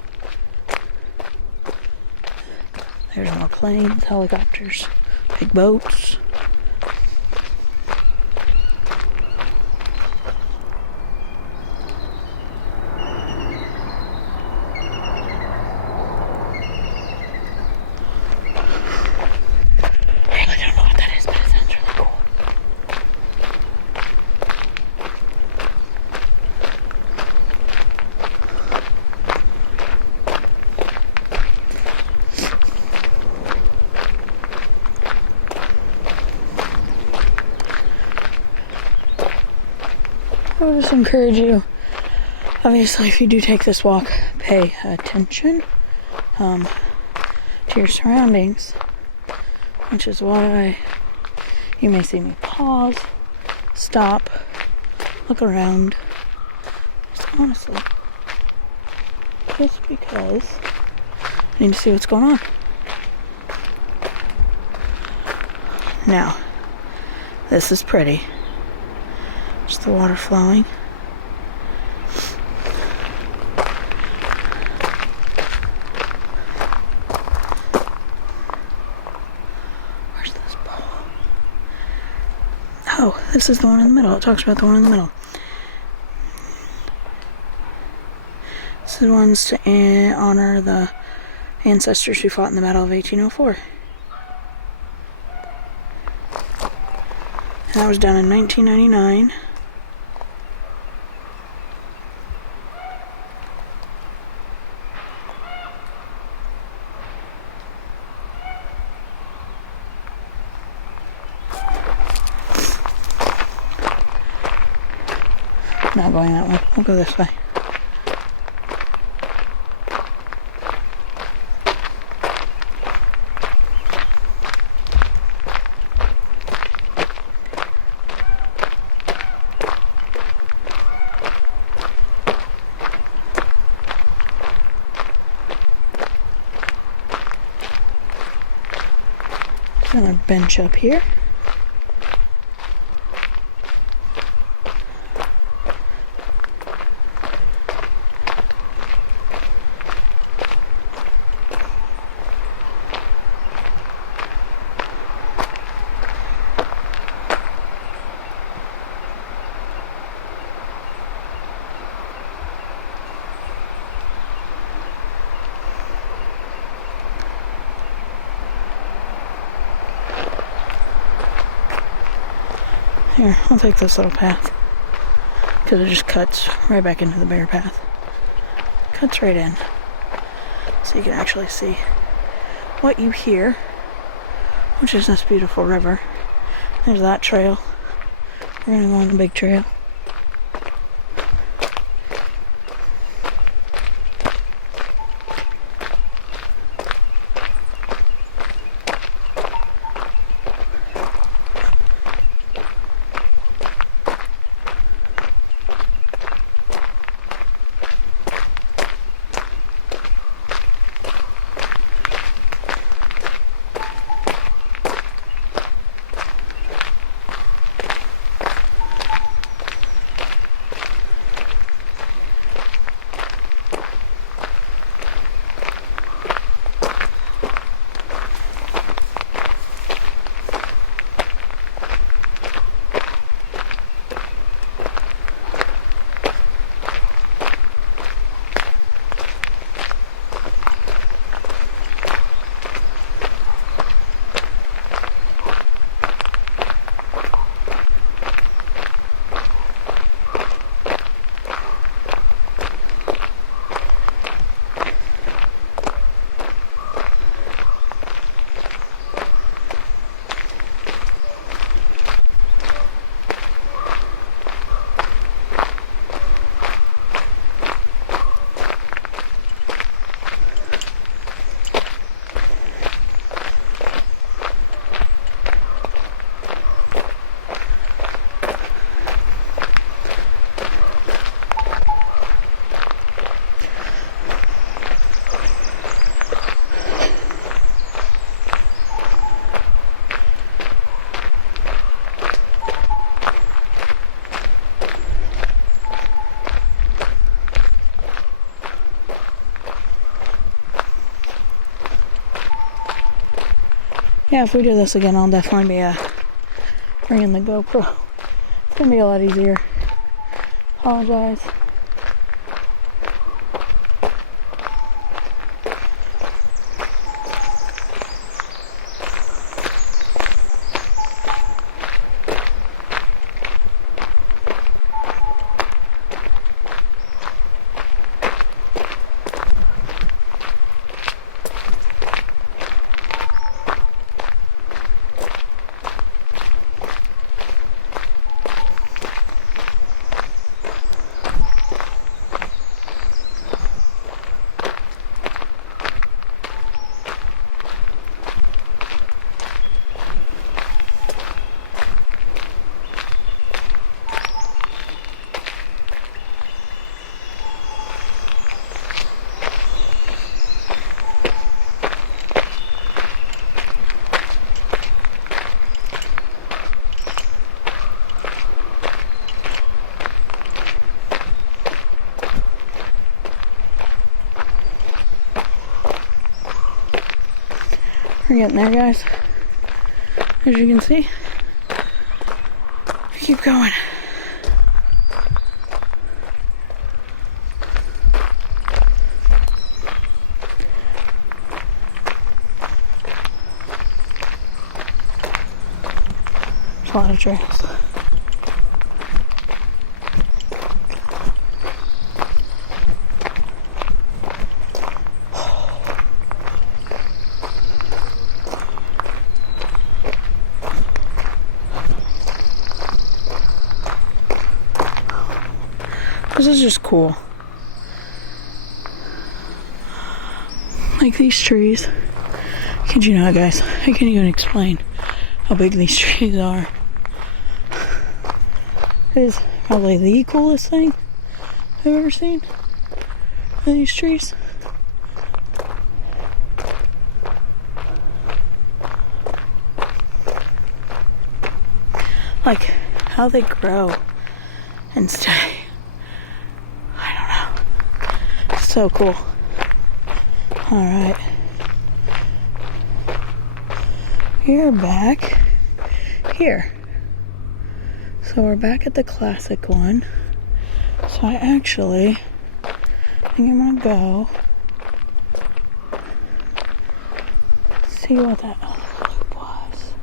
There's more planes, helicopters, big boats. I would just encourage you, obviously, if you do take this walk, pay attention to your surroundings, which is why you may see me pause, stop, look around, just honestly, just because I need to see what's going on. Now, this is pretty. Just the water flowing. Oh, this is the one in the middle. It talks about the one in the middle. This is ones to honor the ancestors who fought in the Battle of 1804. And that was done in 1999. Not going that way. We'll go this way. Another bench up here. Here, I'll take this little path because it just cuts right back into the bear path. Cuts right in. So you can actually see what you hear, which is this beautiful river. There's that trail. We're gonna go on the big trail. Yeah, if we do this again, I'll definitely be bringing the GoPro. It's gonna be a lot easier. Apologize. We're getting there, guys. As you can see, Keep going. There's a lot of trails. This is just cool. Like these trees. Kid you not, guys, I can't even explain how big these trees are. It is probably the coolest thing I've ever seen. These trees. Like how they grow and stay. I don't know. It's so cool. Alright. We're back here. So we're back at the classic one. So I actually think I'm gonna go see what that other loop was.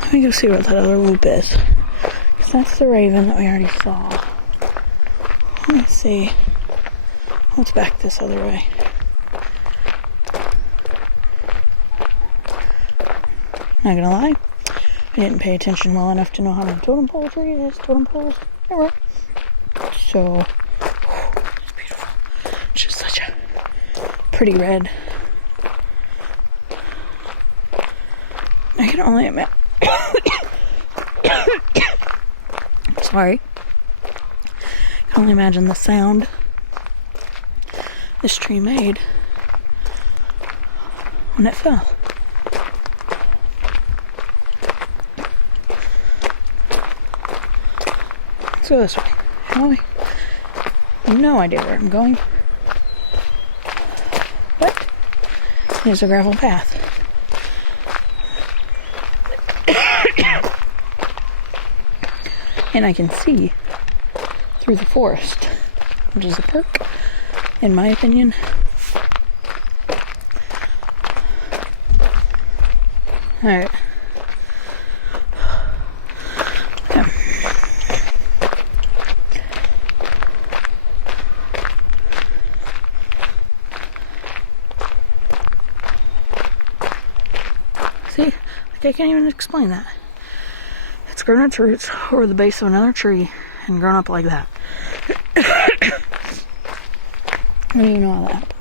Let me go see what that other loop is. Because that's the Raven that we already saw. Let me see what's back this other way. Not gonna lie, I didn't pay attention well enough to know how many totem pole trees is. Totem poles, there were. So, it's beautiful. It's just such a pretty red. I can only imagine. Sorry. I can only imagine the sound this tree made when it fell. Let's go this way, shall we? No idea where I'm going. But there's a gravel path. And I can see through the forest, which is a perk, in my opinion. Alright. Okay. See? Like I can't even explain that. It's grown its roots over the base of another tree and grown up like that. I don't even know how that happens.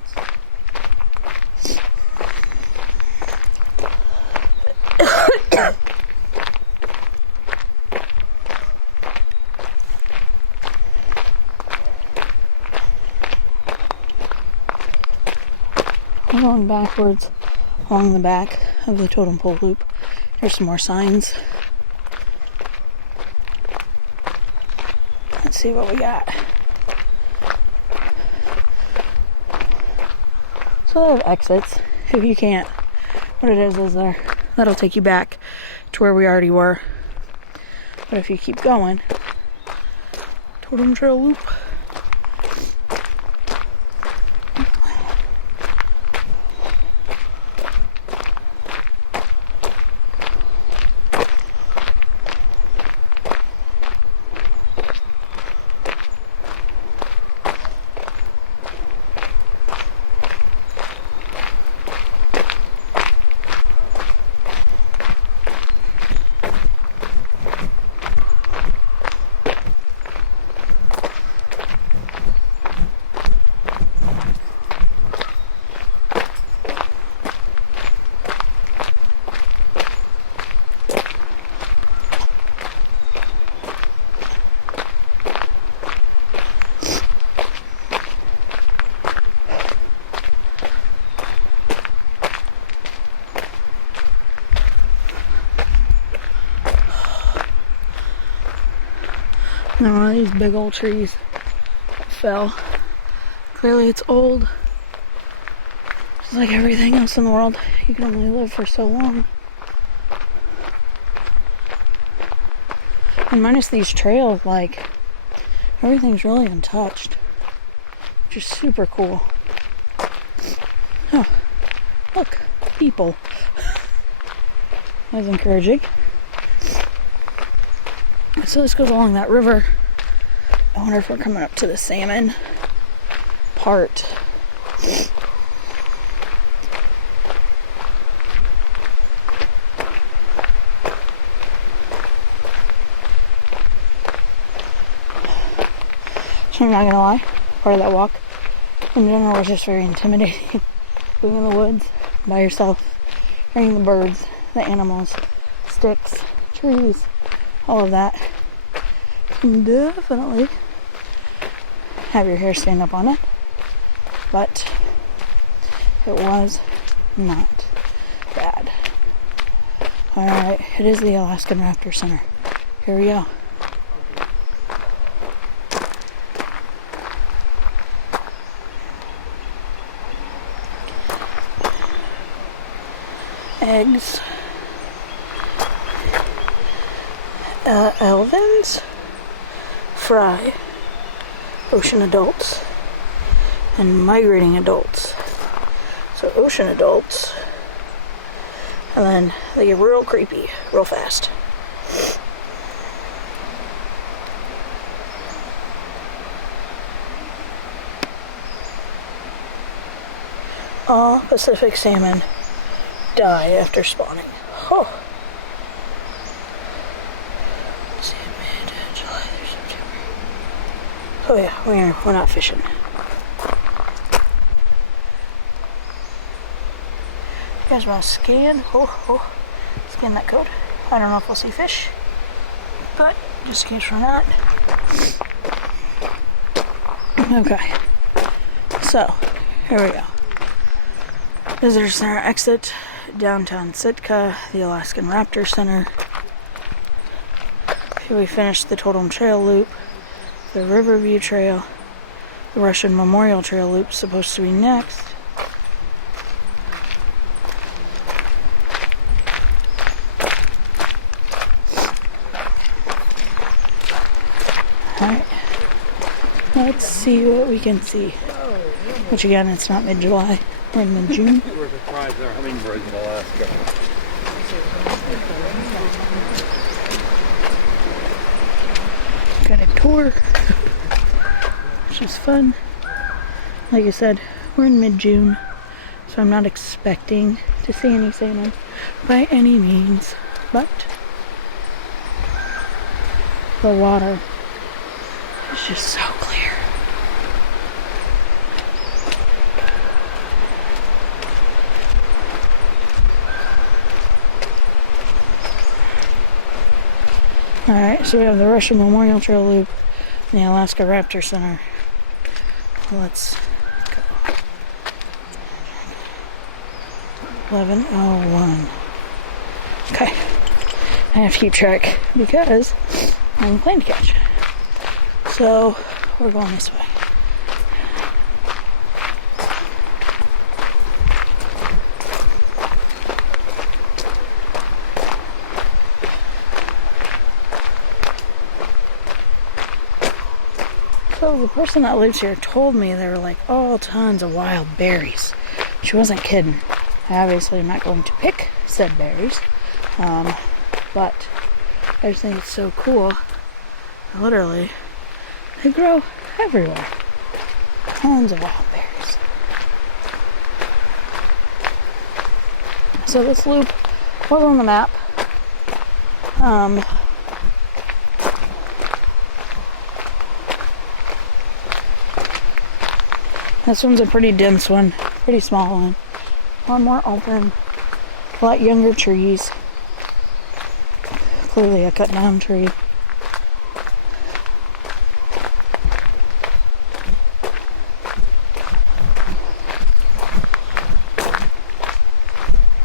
I'm going backwards along the back of the totem pole loop. There's some more signs. Let's see what we got. So they have exits. If you can't, what it is that'll take you back to where we already were. But if you keep going, totem trail loop. Now one of these big old trees fell. Clearly it's old. Just like everything else in the world, you can only live for so long. And minus these trails, like, everything's really untouched, which is super cool. Oh, look, people. That's encouraging. So this goes along that river. I wonder if we're coming up to the salmon part. So I'm not gonna lie, part of that walk in general was just very intimidating. Being in the woods by yourself, hearing the birds, the animals, sticks, trees, all of that. Can definitely have your hair stand up on it, but it was not bad. Alright, it is the Alaskan Raptor Center. Here we go. Eggs, Elvins, fry, ocean adults, and migrating adults. So ocean adults, and then they get real creepy real fast. All Pacific salmon die after spawning. Oh. Let's see, mid, July through September. Oh yeah, we're not fishing. You guys want to scan? Scan that code. I don't know if we'll see fish, but just in case we're not. Okay. So, here we go. Visitor Center exit. Downtown Sitka, the Alaskan Raptor Center. Here we finished the Totem Trail loop, the Riverview Trail, the Russian Memorial Trail loop supposed to be next. Alright, let's see what we can see. Which again, it's not mid-July. We're in mid-June. We're surprised there are hummingbirds in Alaska. Got a tour, which is fun. Like I said, we're in mid-June, so I'm not expecting to see any salmon by any means, but the water is just so clear. Alright, so we have the Russian Memorial Trail Loop and the Alaska Raptor Center. Let's go. 11:01. Okay. I have to keep track because I'm playing to catch. So, we're going this way. So the person that lives here told me there were like all tons of wild berries. She wasn't kidding. I obviously am not going to pick said berries, but I just think it's so cool. Literally, they grow everywhere. Tons of wild berries. So this loop was on the map. This one's a pretty dense one, pretty small one. One more open, a lot younger trees. Clearly a cut down tree.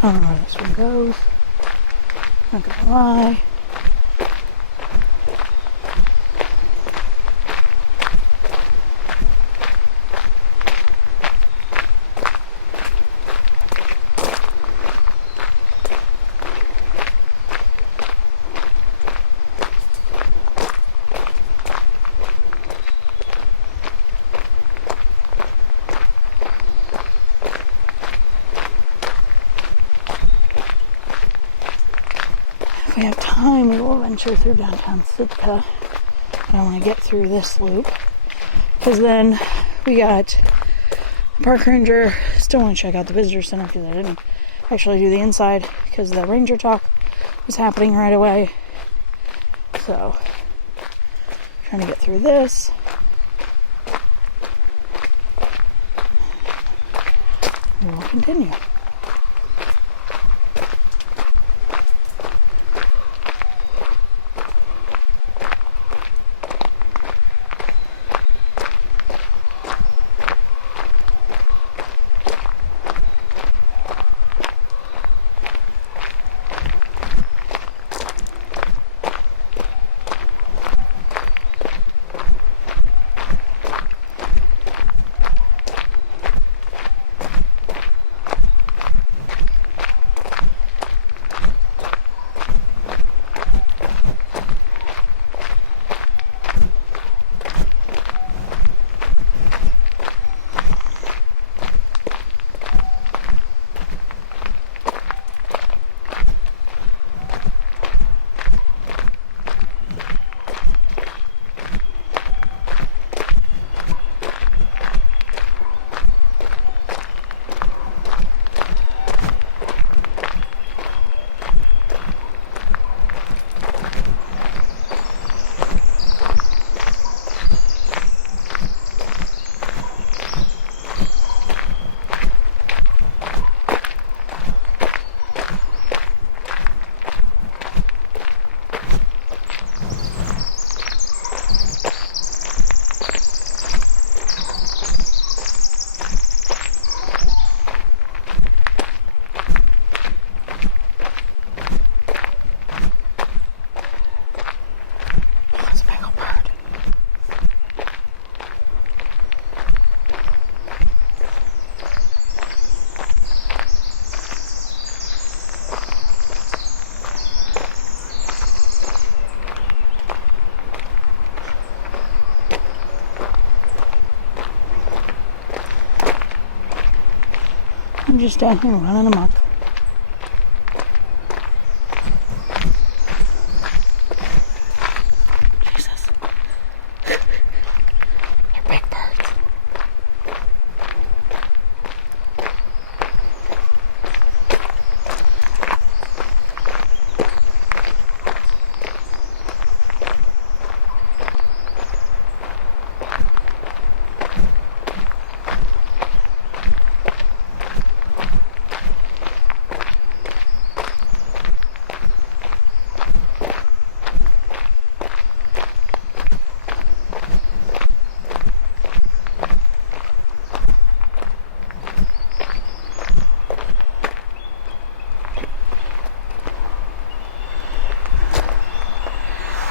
I don't know where this one goes. Not gonna lie. we have time, we will venture through downtown Sitka. But I want to get through this loop because then we got the park ranger. Still want to check out the visitor center because I didn't actually do the inside because the ranger talk was happening right away. So, trying to get through this. And we'll continue. I'm just down here running amok. Jesus. They're big birds.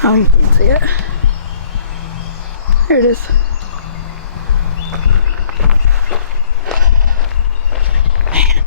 Oh, you can't see it. Here it is. Man.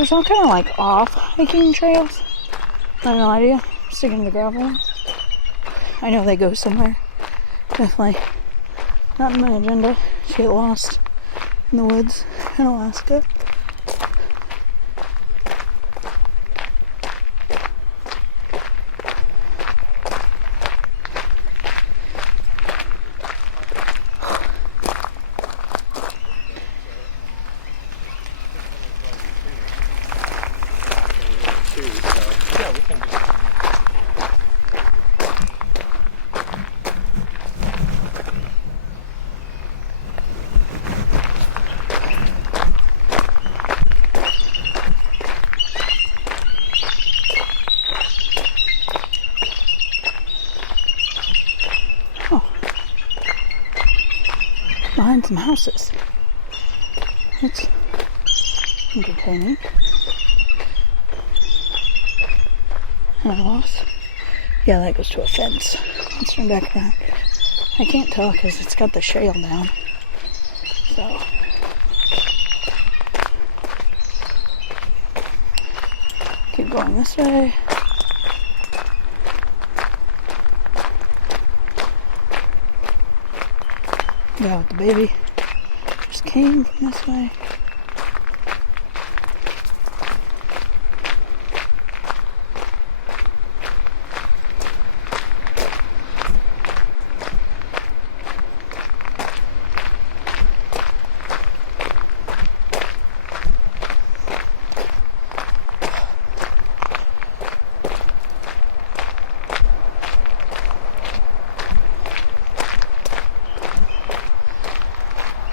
There's all kind of like off hiking trails. I have no idea. Sticking to the gravel ones. I know they go somewhere. Definitely not in my agenda to get lost in the woods in Alaska. Behind some houses. That's entertaining. And I lost. Yeah, that goes to a fence. Let's turn back around. I can't tell because it's got the shale down. So. Keep going this way. Yeah, with the baby just came from this way.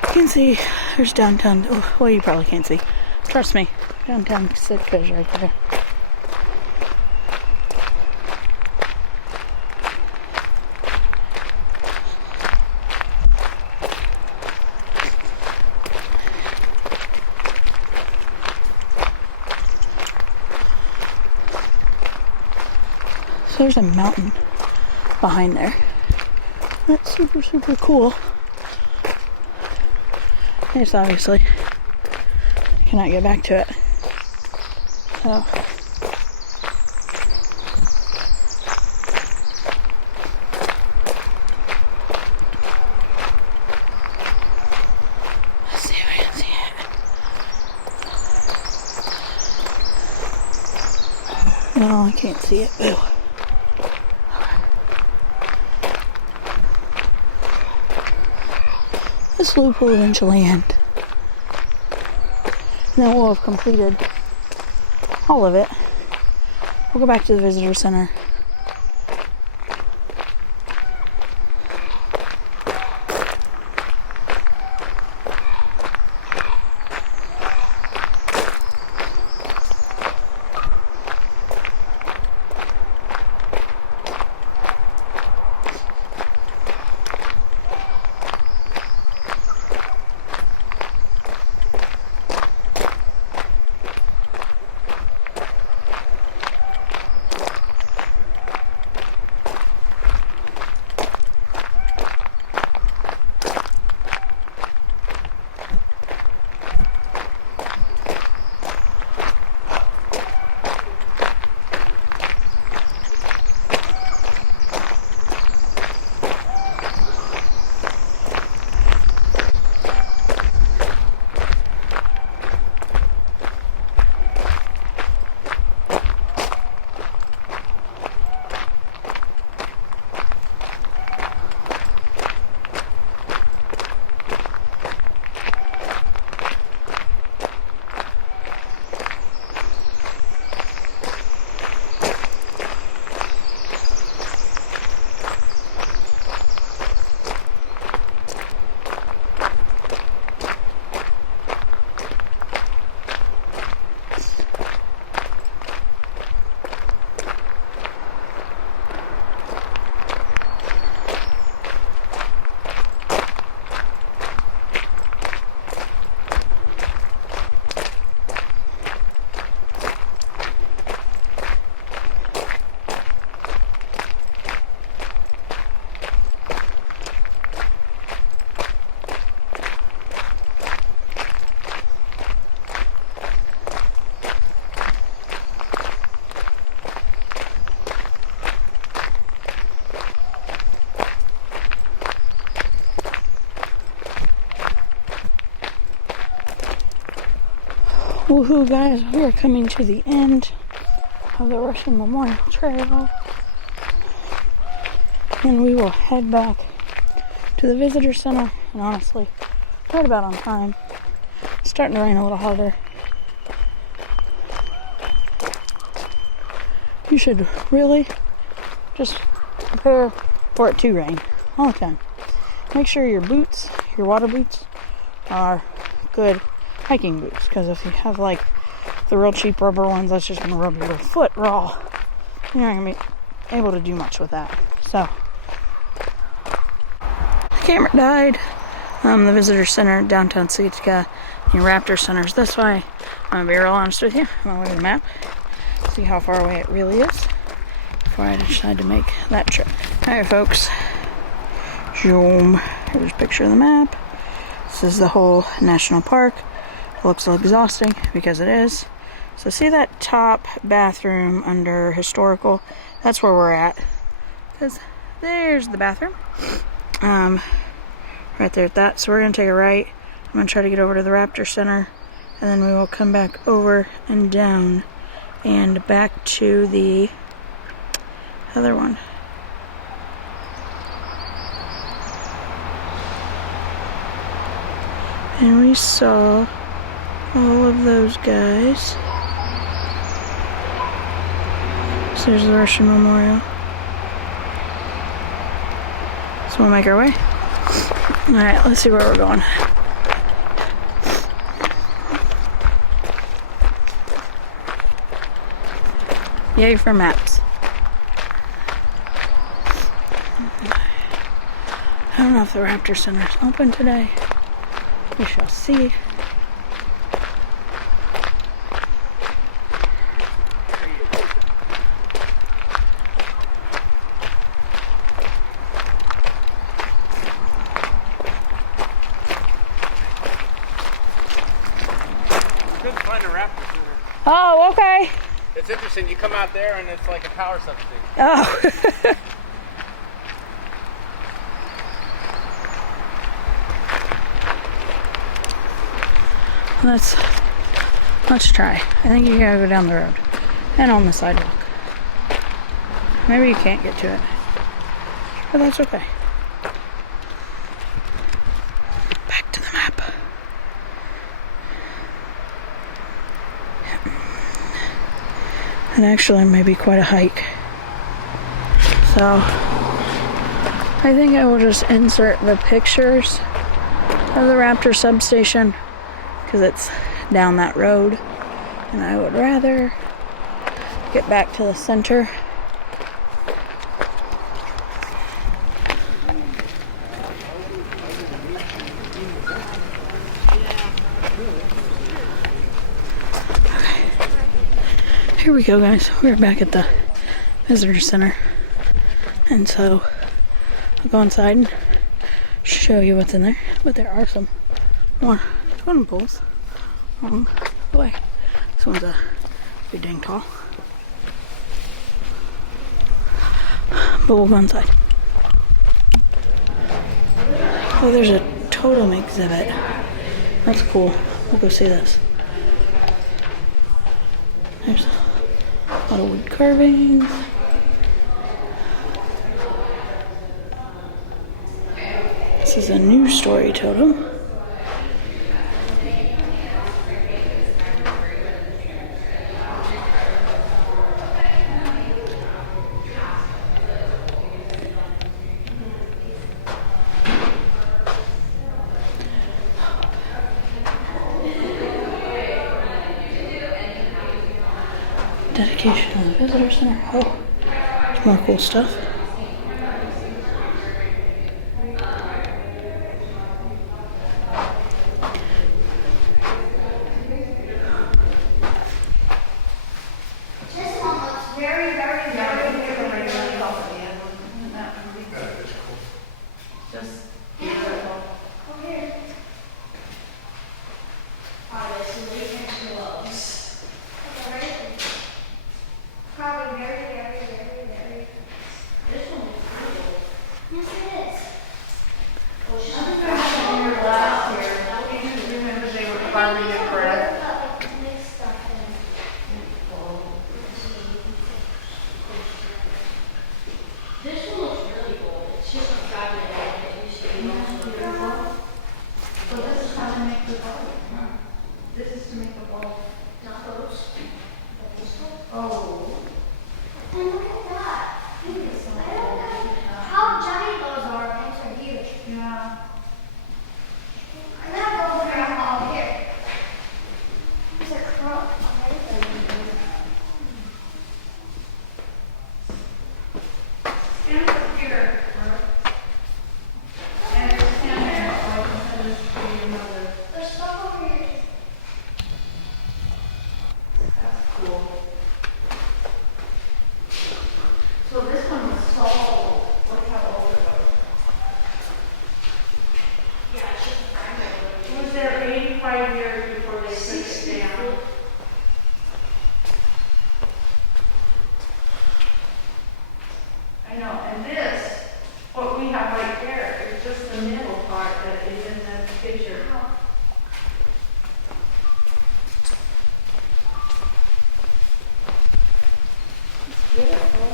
You can see there's downtown. Oh, well, you probably can't see. Trust me, downtown Sitka is right there. So there's a mountain behind there. That's super, super cool. I just obviously cannot get back to it. So. Let's see if I can see it. No, I can't see it. Boo. This loop will eventually end. And then we'll have completed all of it. We'll go back to the visitor center. Woohoo, guys, we are coming to the end of the Russian Memorial Trail. And we will head back to the visitor center. And honestly, right about on time. It's starting to rain a little harder. You should really just prepare for it to rain all the time. Make sure your boots, your water boots, are good hiking boots, because if you have like the real cheap rubber ones, that's just going to rub your foot raw. You're not going to be able to do much with that. So, the camera died. The visitor center, downtown Sitka, the Raptor Center's this way. I'm going to be real honest with you. I'm going to look at the map, see how far away it really is before I decide to make that trip. Alright, folks. Zoom. Here's a picture of the map. This is the whole national park. It looks exhausting because it is. So see that top bathroom under historical? That's where we're at. Because there's the bathroom. Right there at that. So we're going to take a right. I'm going to try to get over to the Raptor Center. And then we will come back over and down. And back to the other one. And we saw all of those guys. So there's the Russian Memorial. So we'll make our way. Alright, let's see where we're going. Yay for maps. I don't know if the Raptor Center is open today. We shall see. Couldn't find a Raptor Center. Oh, okay. It's interesting. You come out there and it's like a power substation. Oh. Let's try. I think you gotta go down the road and on the sidewalk. Maybe you can't get to it, but that's okay. Back to the map. And actually may be quite a hike. So I think I will just insert the pictures of the Raptor substation because it's down that road, and I would rather get back to the center. Okay. Here we go, guys. We're back at the visitor center, and so I'll go inside and show you what's in there. But there are some more totem poles along the way. This one's pretty dang tall. But we'll go inside. Oh, there's a totem exhibit. That's cool. We'll go see this. There's a lot of wood carvings. This is a new story totem. Dedication of the visitor center. Oh, there's more cool stuff. Oh. And look at that. I don't know how giant those are. Those are huge. Yeah. I'm gonna go over here. Here. There's a crow. Stand up here. And stand there. There's stuff over here. That's cool. So this one was so old. Look how old it was. Yeah, it's just a fragment. It was there 85 years before they took it down. I know, and this, what we have right there, is just the middle part that is in the picture. Beautiful.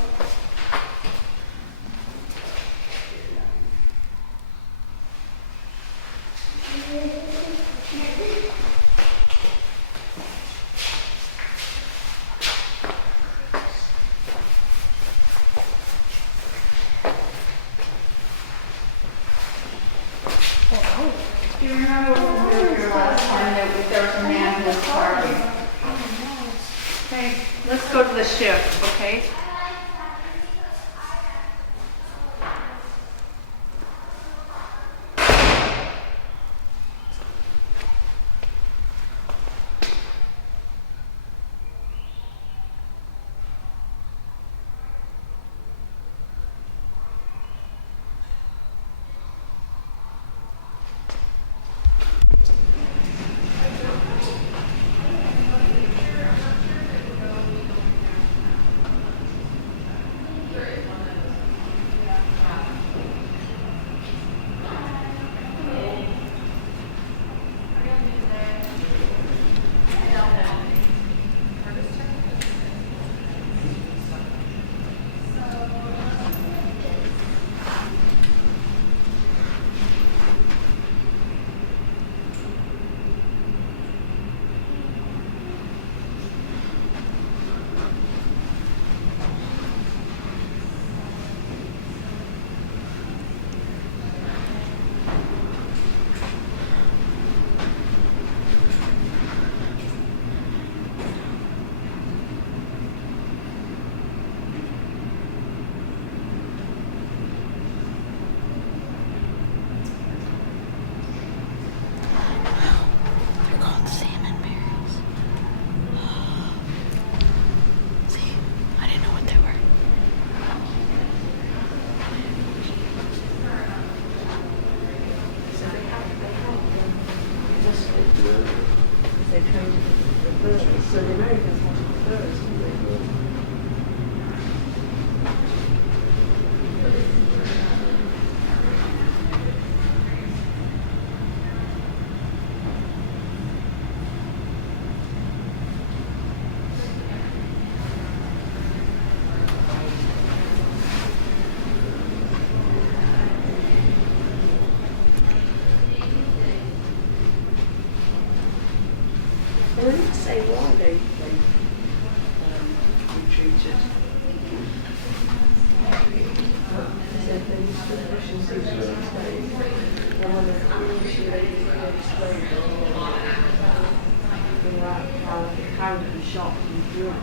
Do you remember when we were here last time that there was a man who was starving? Okay, let's go to the shift, okay? They're called salmon berries. See, I didn't know what they were. So the Americans wanted the furs, didn't they? They didn't say why they retreated. They said they used to push and see for 6 days. And when they initiated they explained how to be shot and drilled.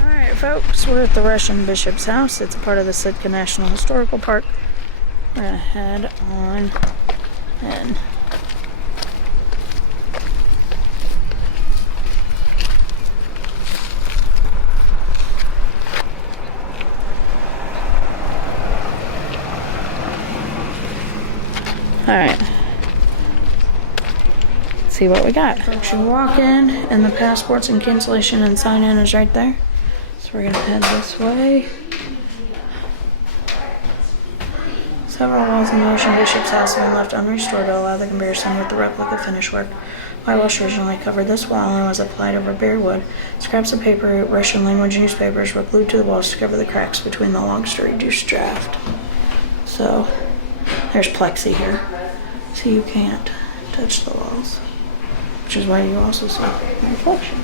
Alright folks, we're at the Russian Bishop's house. It's a part of the Sitka National Historical Park. We're gonna head on in. Alright. Let's see what we got. Folks, you walk in and the passports and cancellation and sign in is right there. So we're gonna head this way. Several walls in the Russian Bishop's house have been left unrestored to allow the comparison with the replica finish work. Whitewash originally covered this wall and was applied over bare wood. Scraps of paper, Russian language newspapers were glued to the walls to cover the cracks between the logs to reduce draft. So there's plexi here, so you can't touch the walls, which is why you also see the reflection.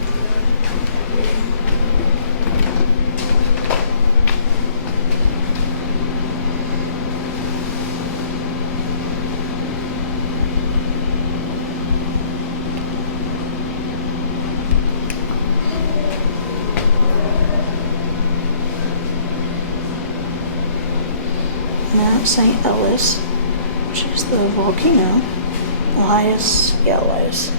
Mount St. Ellis, which is the volcano, the highest, Elias.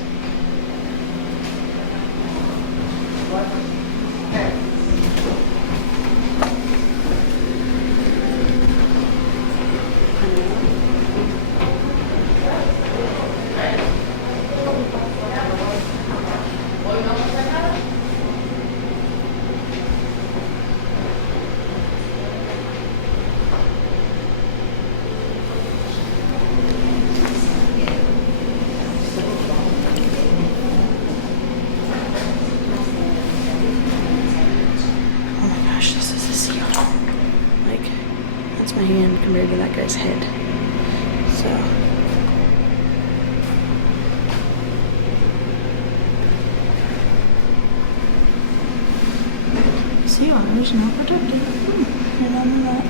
My hand compared to that guy's head. So sea otter is not protected. And I know that.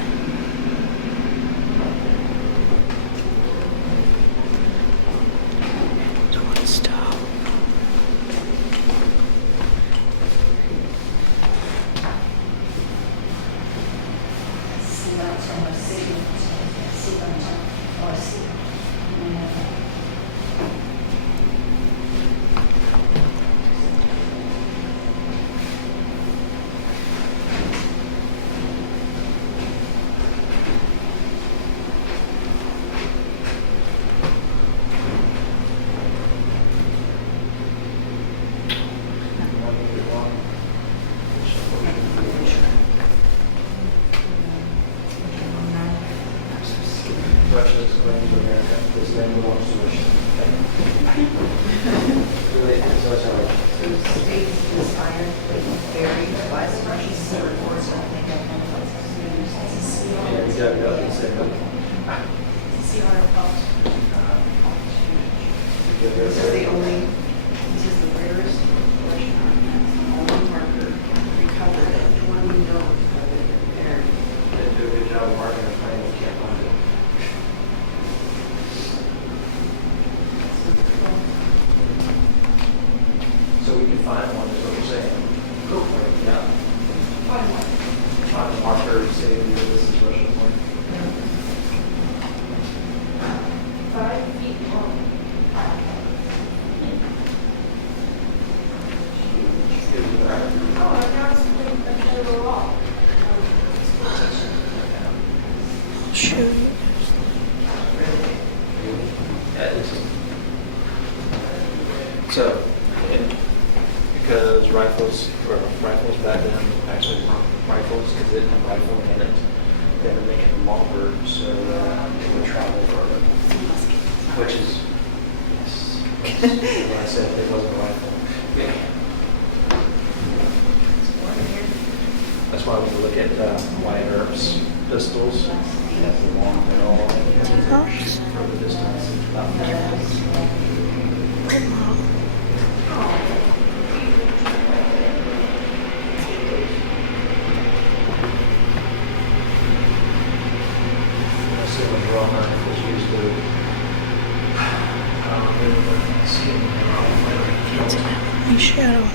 So let's stop. Russia's claim to America. This land belongs to Russia. Really, so it's all right. States inspired very wise Russian reports I think Yeah, we got it up and said, This is the only, this is the rarest Russian artifact, only marker recovered it, the one we know recovered it there. they do a good job of marking our claim, we can't find it. So we can find one, is what you're saying? Go for it. Yeah. Find one. Find a marker, say that this is Russian point. 5 feet long. Shoot. Yeah, it's so, and because rifles back then, actually rifles, because it had a rifle in it, they had to make it longer so that it would travel further. Which is, yes, when I said it wasn't a rifle. Yeah. That's why when you look at Wyatt Earp's pistols, it has a long barrel and it has for the distance. A silver drummer was used to My shadow.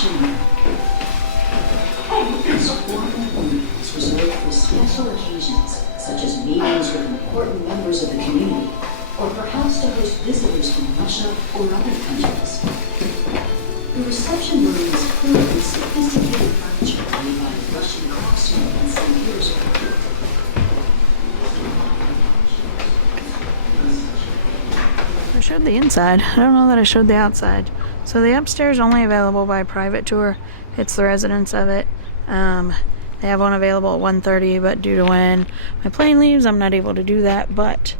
reception room. This formal room is reserved for special occasions, such as meetings with important members of the community, or perhaps to host visitors from Russia or other countries. The reception room is filled with sophisticated furniture made by Russian craftsmen and St. Petersburg. I showed the inside. I don't know that I showed the outside. So the upstairs only available by private tour. It's the residents of it. They have one available at 1:30, but due to when my plane leaves, I'm not able to do that. But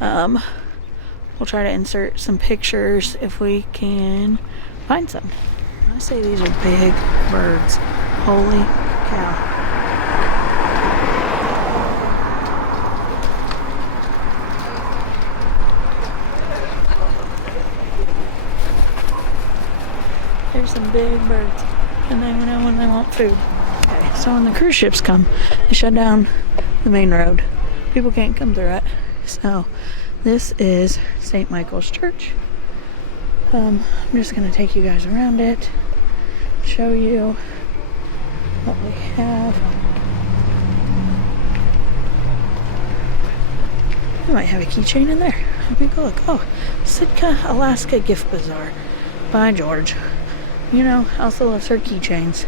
we'll try to insert some pictures if we can find some. I say these are big birds. Holy cow. There's some big birds, and they know when they want food. Okay, so when the cruise ships come, they shut down the main road. People can't come through it. So this is St. Michael's Church. I'm just gonna take you guys around it, show you what we have. We might have a keychain in there. Let me go look. Oh, Sitka, Alaska Gift Bazaar by George. You know, Elsa loves her keychains,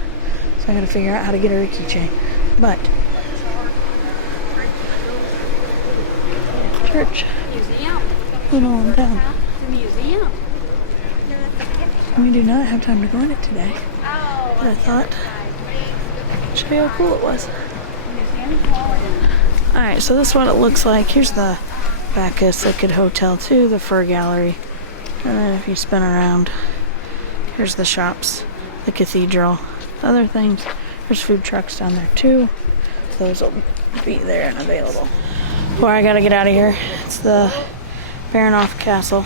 so I gotta figure out how to get her a keychain. But church, went on down. The museum. We do not have time to go in it today, but I thought I'd show you how cool it was. Alright, so this is what it looks like. Here's the back of Sitka Hotel too, the fur gallery. And then if you spin around, here's the shops, the cathedral, other things. There's food trucks down there too. Those will be there and available. Before I gotta get out of here, it's the Baranoff Castle.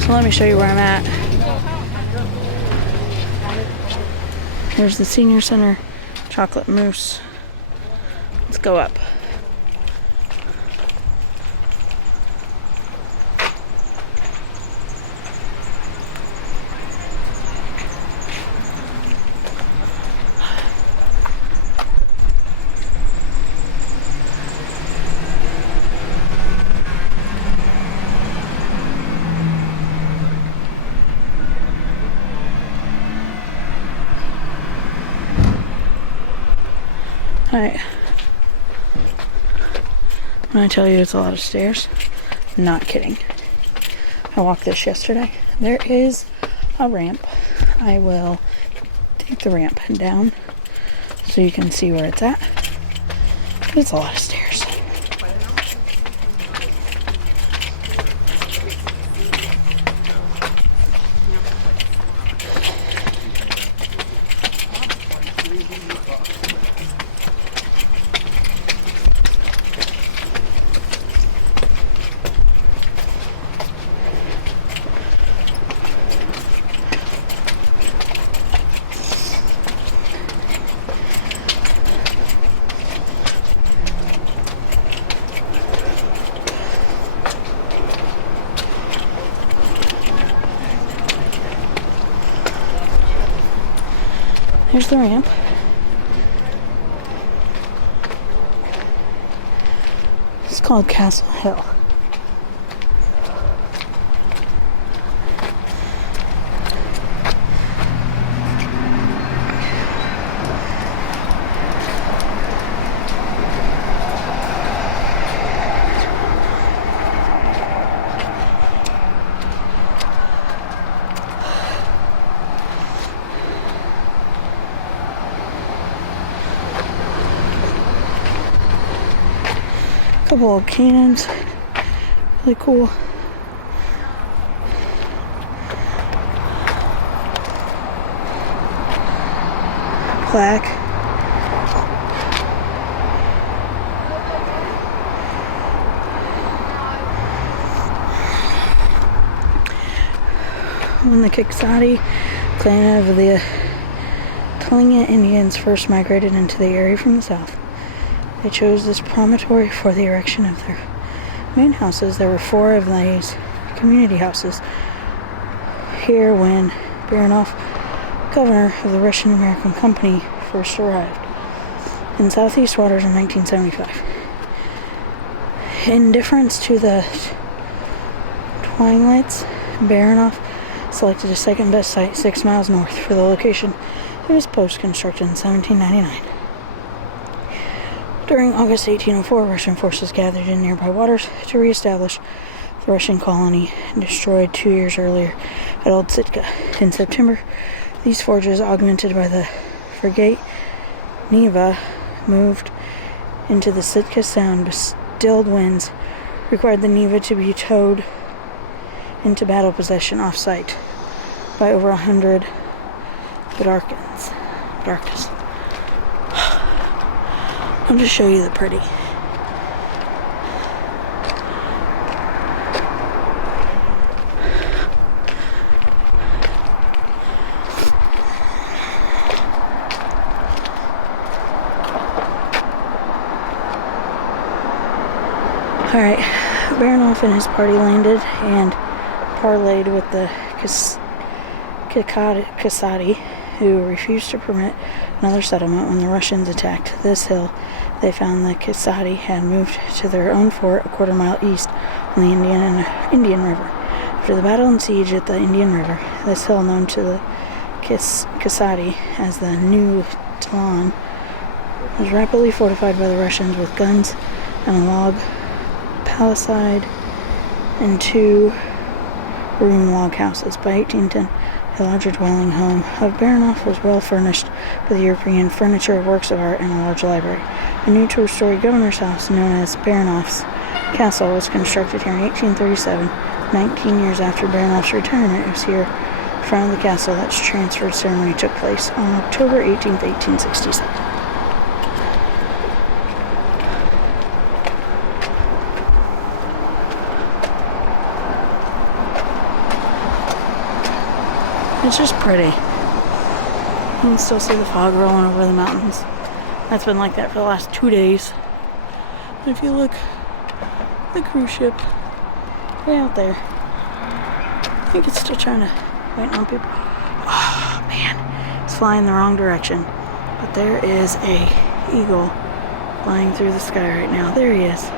So let me show you where I'm at. Here's the Senior Center, chocolate mousse. Let's go up. Alright. When I tell you it's a lot of stairs, I'm not kidding. I walked this yesterday. There is a ramp. I will take the ramp down so you can see where it's at. But it's a lot of stairs. Here's the ramp. It's called Castle Hill. Couple of cannons, really cool. Plaque. When the Kiksati clan of the Kalinga Indians first migrated into the area from the south, they chose this promontory for the erection of their main houses. There were 4 of these community houses here when Baranoff governor of the Russian-American Company first arrived in southeast waters in 1975. In deference to the Twilights, Baranov selected a second best site 6 miles north for the location of his post constructed in 1799. During August 1804, Russian forces gathered in nearby waters to reestablish the Russian colony destroyed 2 years earlier at Old Sitka. In September, these forces, augmented by the frigate Neva, moved into the Sitka Sound. Distilled winds required the Neva to be towed into battle position off-site by over 100 Bedarkins. I'll just show you the pretty. Alright, Baranov and his party landed and parlayed with the Kasadi, who refused to permit another settlement. When the Russians attacked this hill, they found the Kasadi had moved to their own fort a quarter-mile east on the Indian River. After the battle and siege at the Indian River, this hill, known to the Kasadi as the New Toulon, was rapidly fortified by the Russians with guns and a log palisade and 2 room log houses. By 1810, the larger dwelling home of Baranov was well furnished with European furniture, works of art, and a large library. A new 2-story governor's house, known as Baranov's Castle, was constructed here in 1837. 19 years after Baranov's retirement, it was here in front of the castle that the transfer ceremony took place on October 18, 1867. It's just pretty. You can still see the fog rolling over the mountains. That's been like that for the last 2 days. And if you look, the cruise ship way out there, I think it's still trying to wait on people. Oh man, it's flying the wrong direction. But there is a eagle flying through the sky right now. There he is.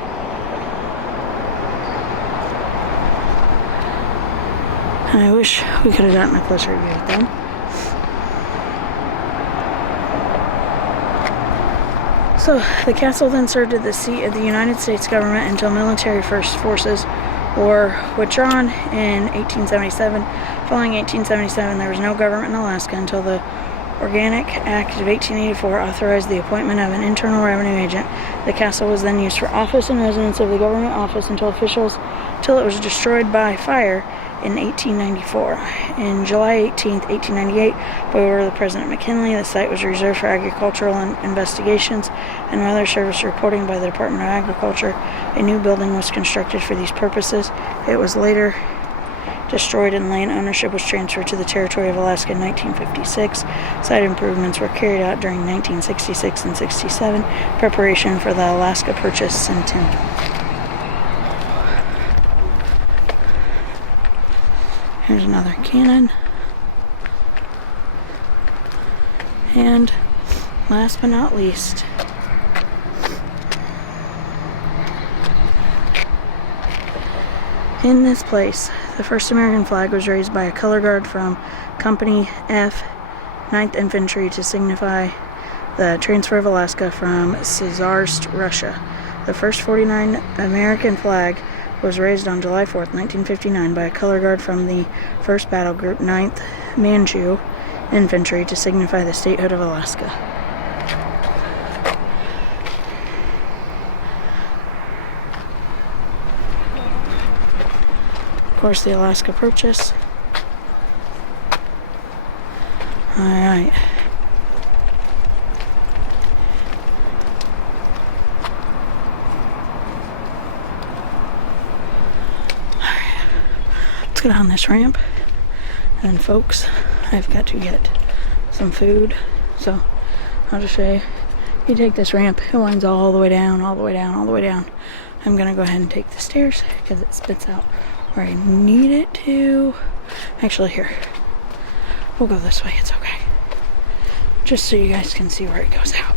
I wish we could have gotten a closer view of them. So, the castle then served as the seat of the United States government until military forces were withdrawn in 1877. Following 1877, there was no government in Alaska until the Organic Act of 1884 authorized the appointment of an internal revenue agent. The castle was then used for office and residence of the government office until it was destroyed by fire in 1894. In July 18, 1898, by order of the President McKinley, the site was reserved for agricultural investigations and weather service reporting by the Department of Agriculture. A new building was constructed for these purposes. It was later destroyed and land ownership was transferred to the Territory of Alaska in 1956. Site improvements were carried out during 1966 and 67, preparation for the Alaska Purchase Centennial. Here's another cannon. And last but not least, in this place, the first American flag was raised by a color guard from Company F, 9th Infantry, to signify the transfer of Alaska from Tsarist Russia. The first 49 American flag was raised on July 4th, 1959 by a color guard from the 1st Battle Group, 9th Manchu Infantry, to signify the statehood of Alaska. Of course, the Alaska Purchase. Alright. Let's get on this ramp, and then folks, I've got to get some food, so I'll just show you. You take this ramp, it winds all the way down, all the way down, all the way down. I'm gonna go ahead and take the stairs because it spits out where I need it to. Actually, here, we'll go this way, it's okay. just so you guys can see where it goes out.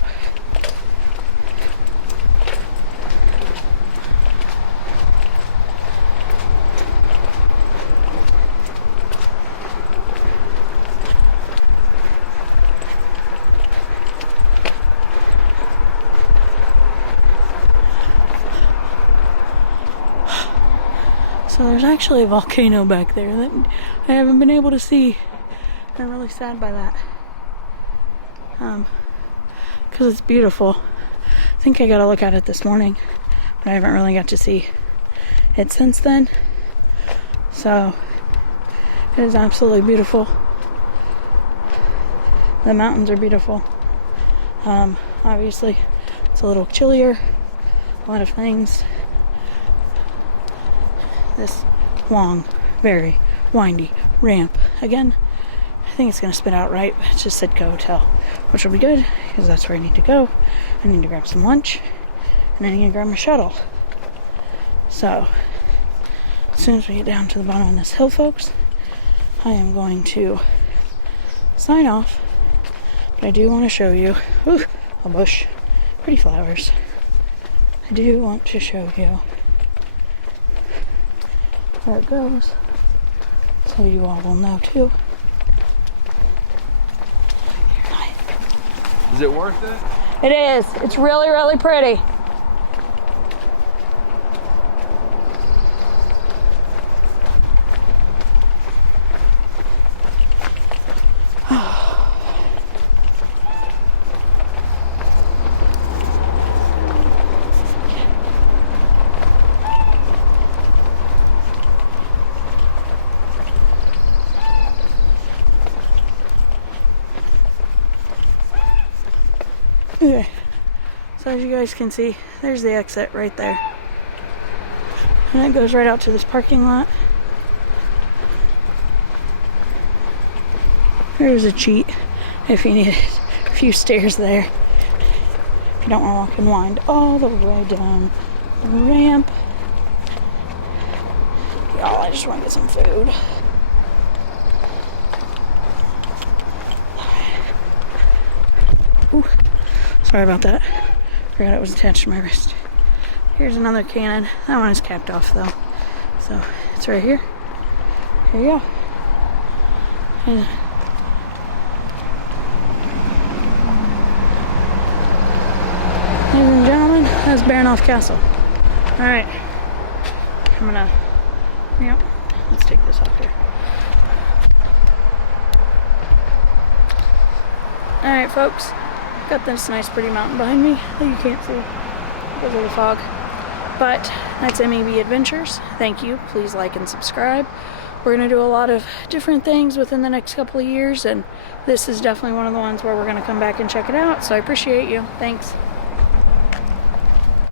So there's actually a volcano back there that I haven't been able to see. I'm really sad by that. Because it's beautiful. I think I got to look at it this morning, but I haven't really got to see it since then. So it is absolutely beautiful. The mountains are beautiful. Obviously, it's a little chillier. A lot of things. This long, very windy ramp. Again, I think it's going to spit out right. It's just Sitka Hotel, which will be good because that's where I need to go. I need to grab some lunch and I need to grab my shuttle. So, as soon as we get down to the bottom of this hill, folks, I am going to sign off. But I do want to show you, ooh, a bush, pretty flowers. I do want to show you where it goes, so you all will know too. Is it worth it? It is. It's really, really pretty. Okay, so as you guys can see, there's the exit right there. And it goes right out to this parking lot. There's a cheat if you need it. A few stairs there. If you don't want to walk and wind all the way down the ramp. Y'all, I just want to get some food. Ooh. Sorry about that. Forgot it was attached to my wrist. Here's another cannon. That one is capped off though. So it's right here. Here you go. And ladies and gentlemen, that's Baranoff Castle. Alright. I'm gonna, yep, let's take this off here. Alright folks. Got this nice pretty mountain behind me that you can't see because of the fog. But that's MEB Adventures. Thank you. Please like and subscribe. We're going to do a lot of different things within the next couple of years, and this is definitely one of the ones where we're going to come back and check it out. So I appreciate you. Thanks.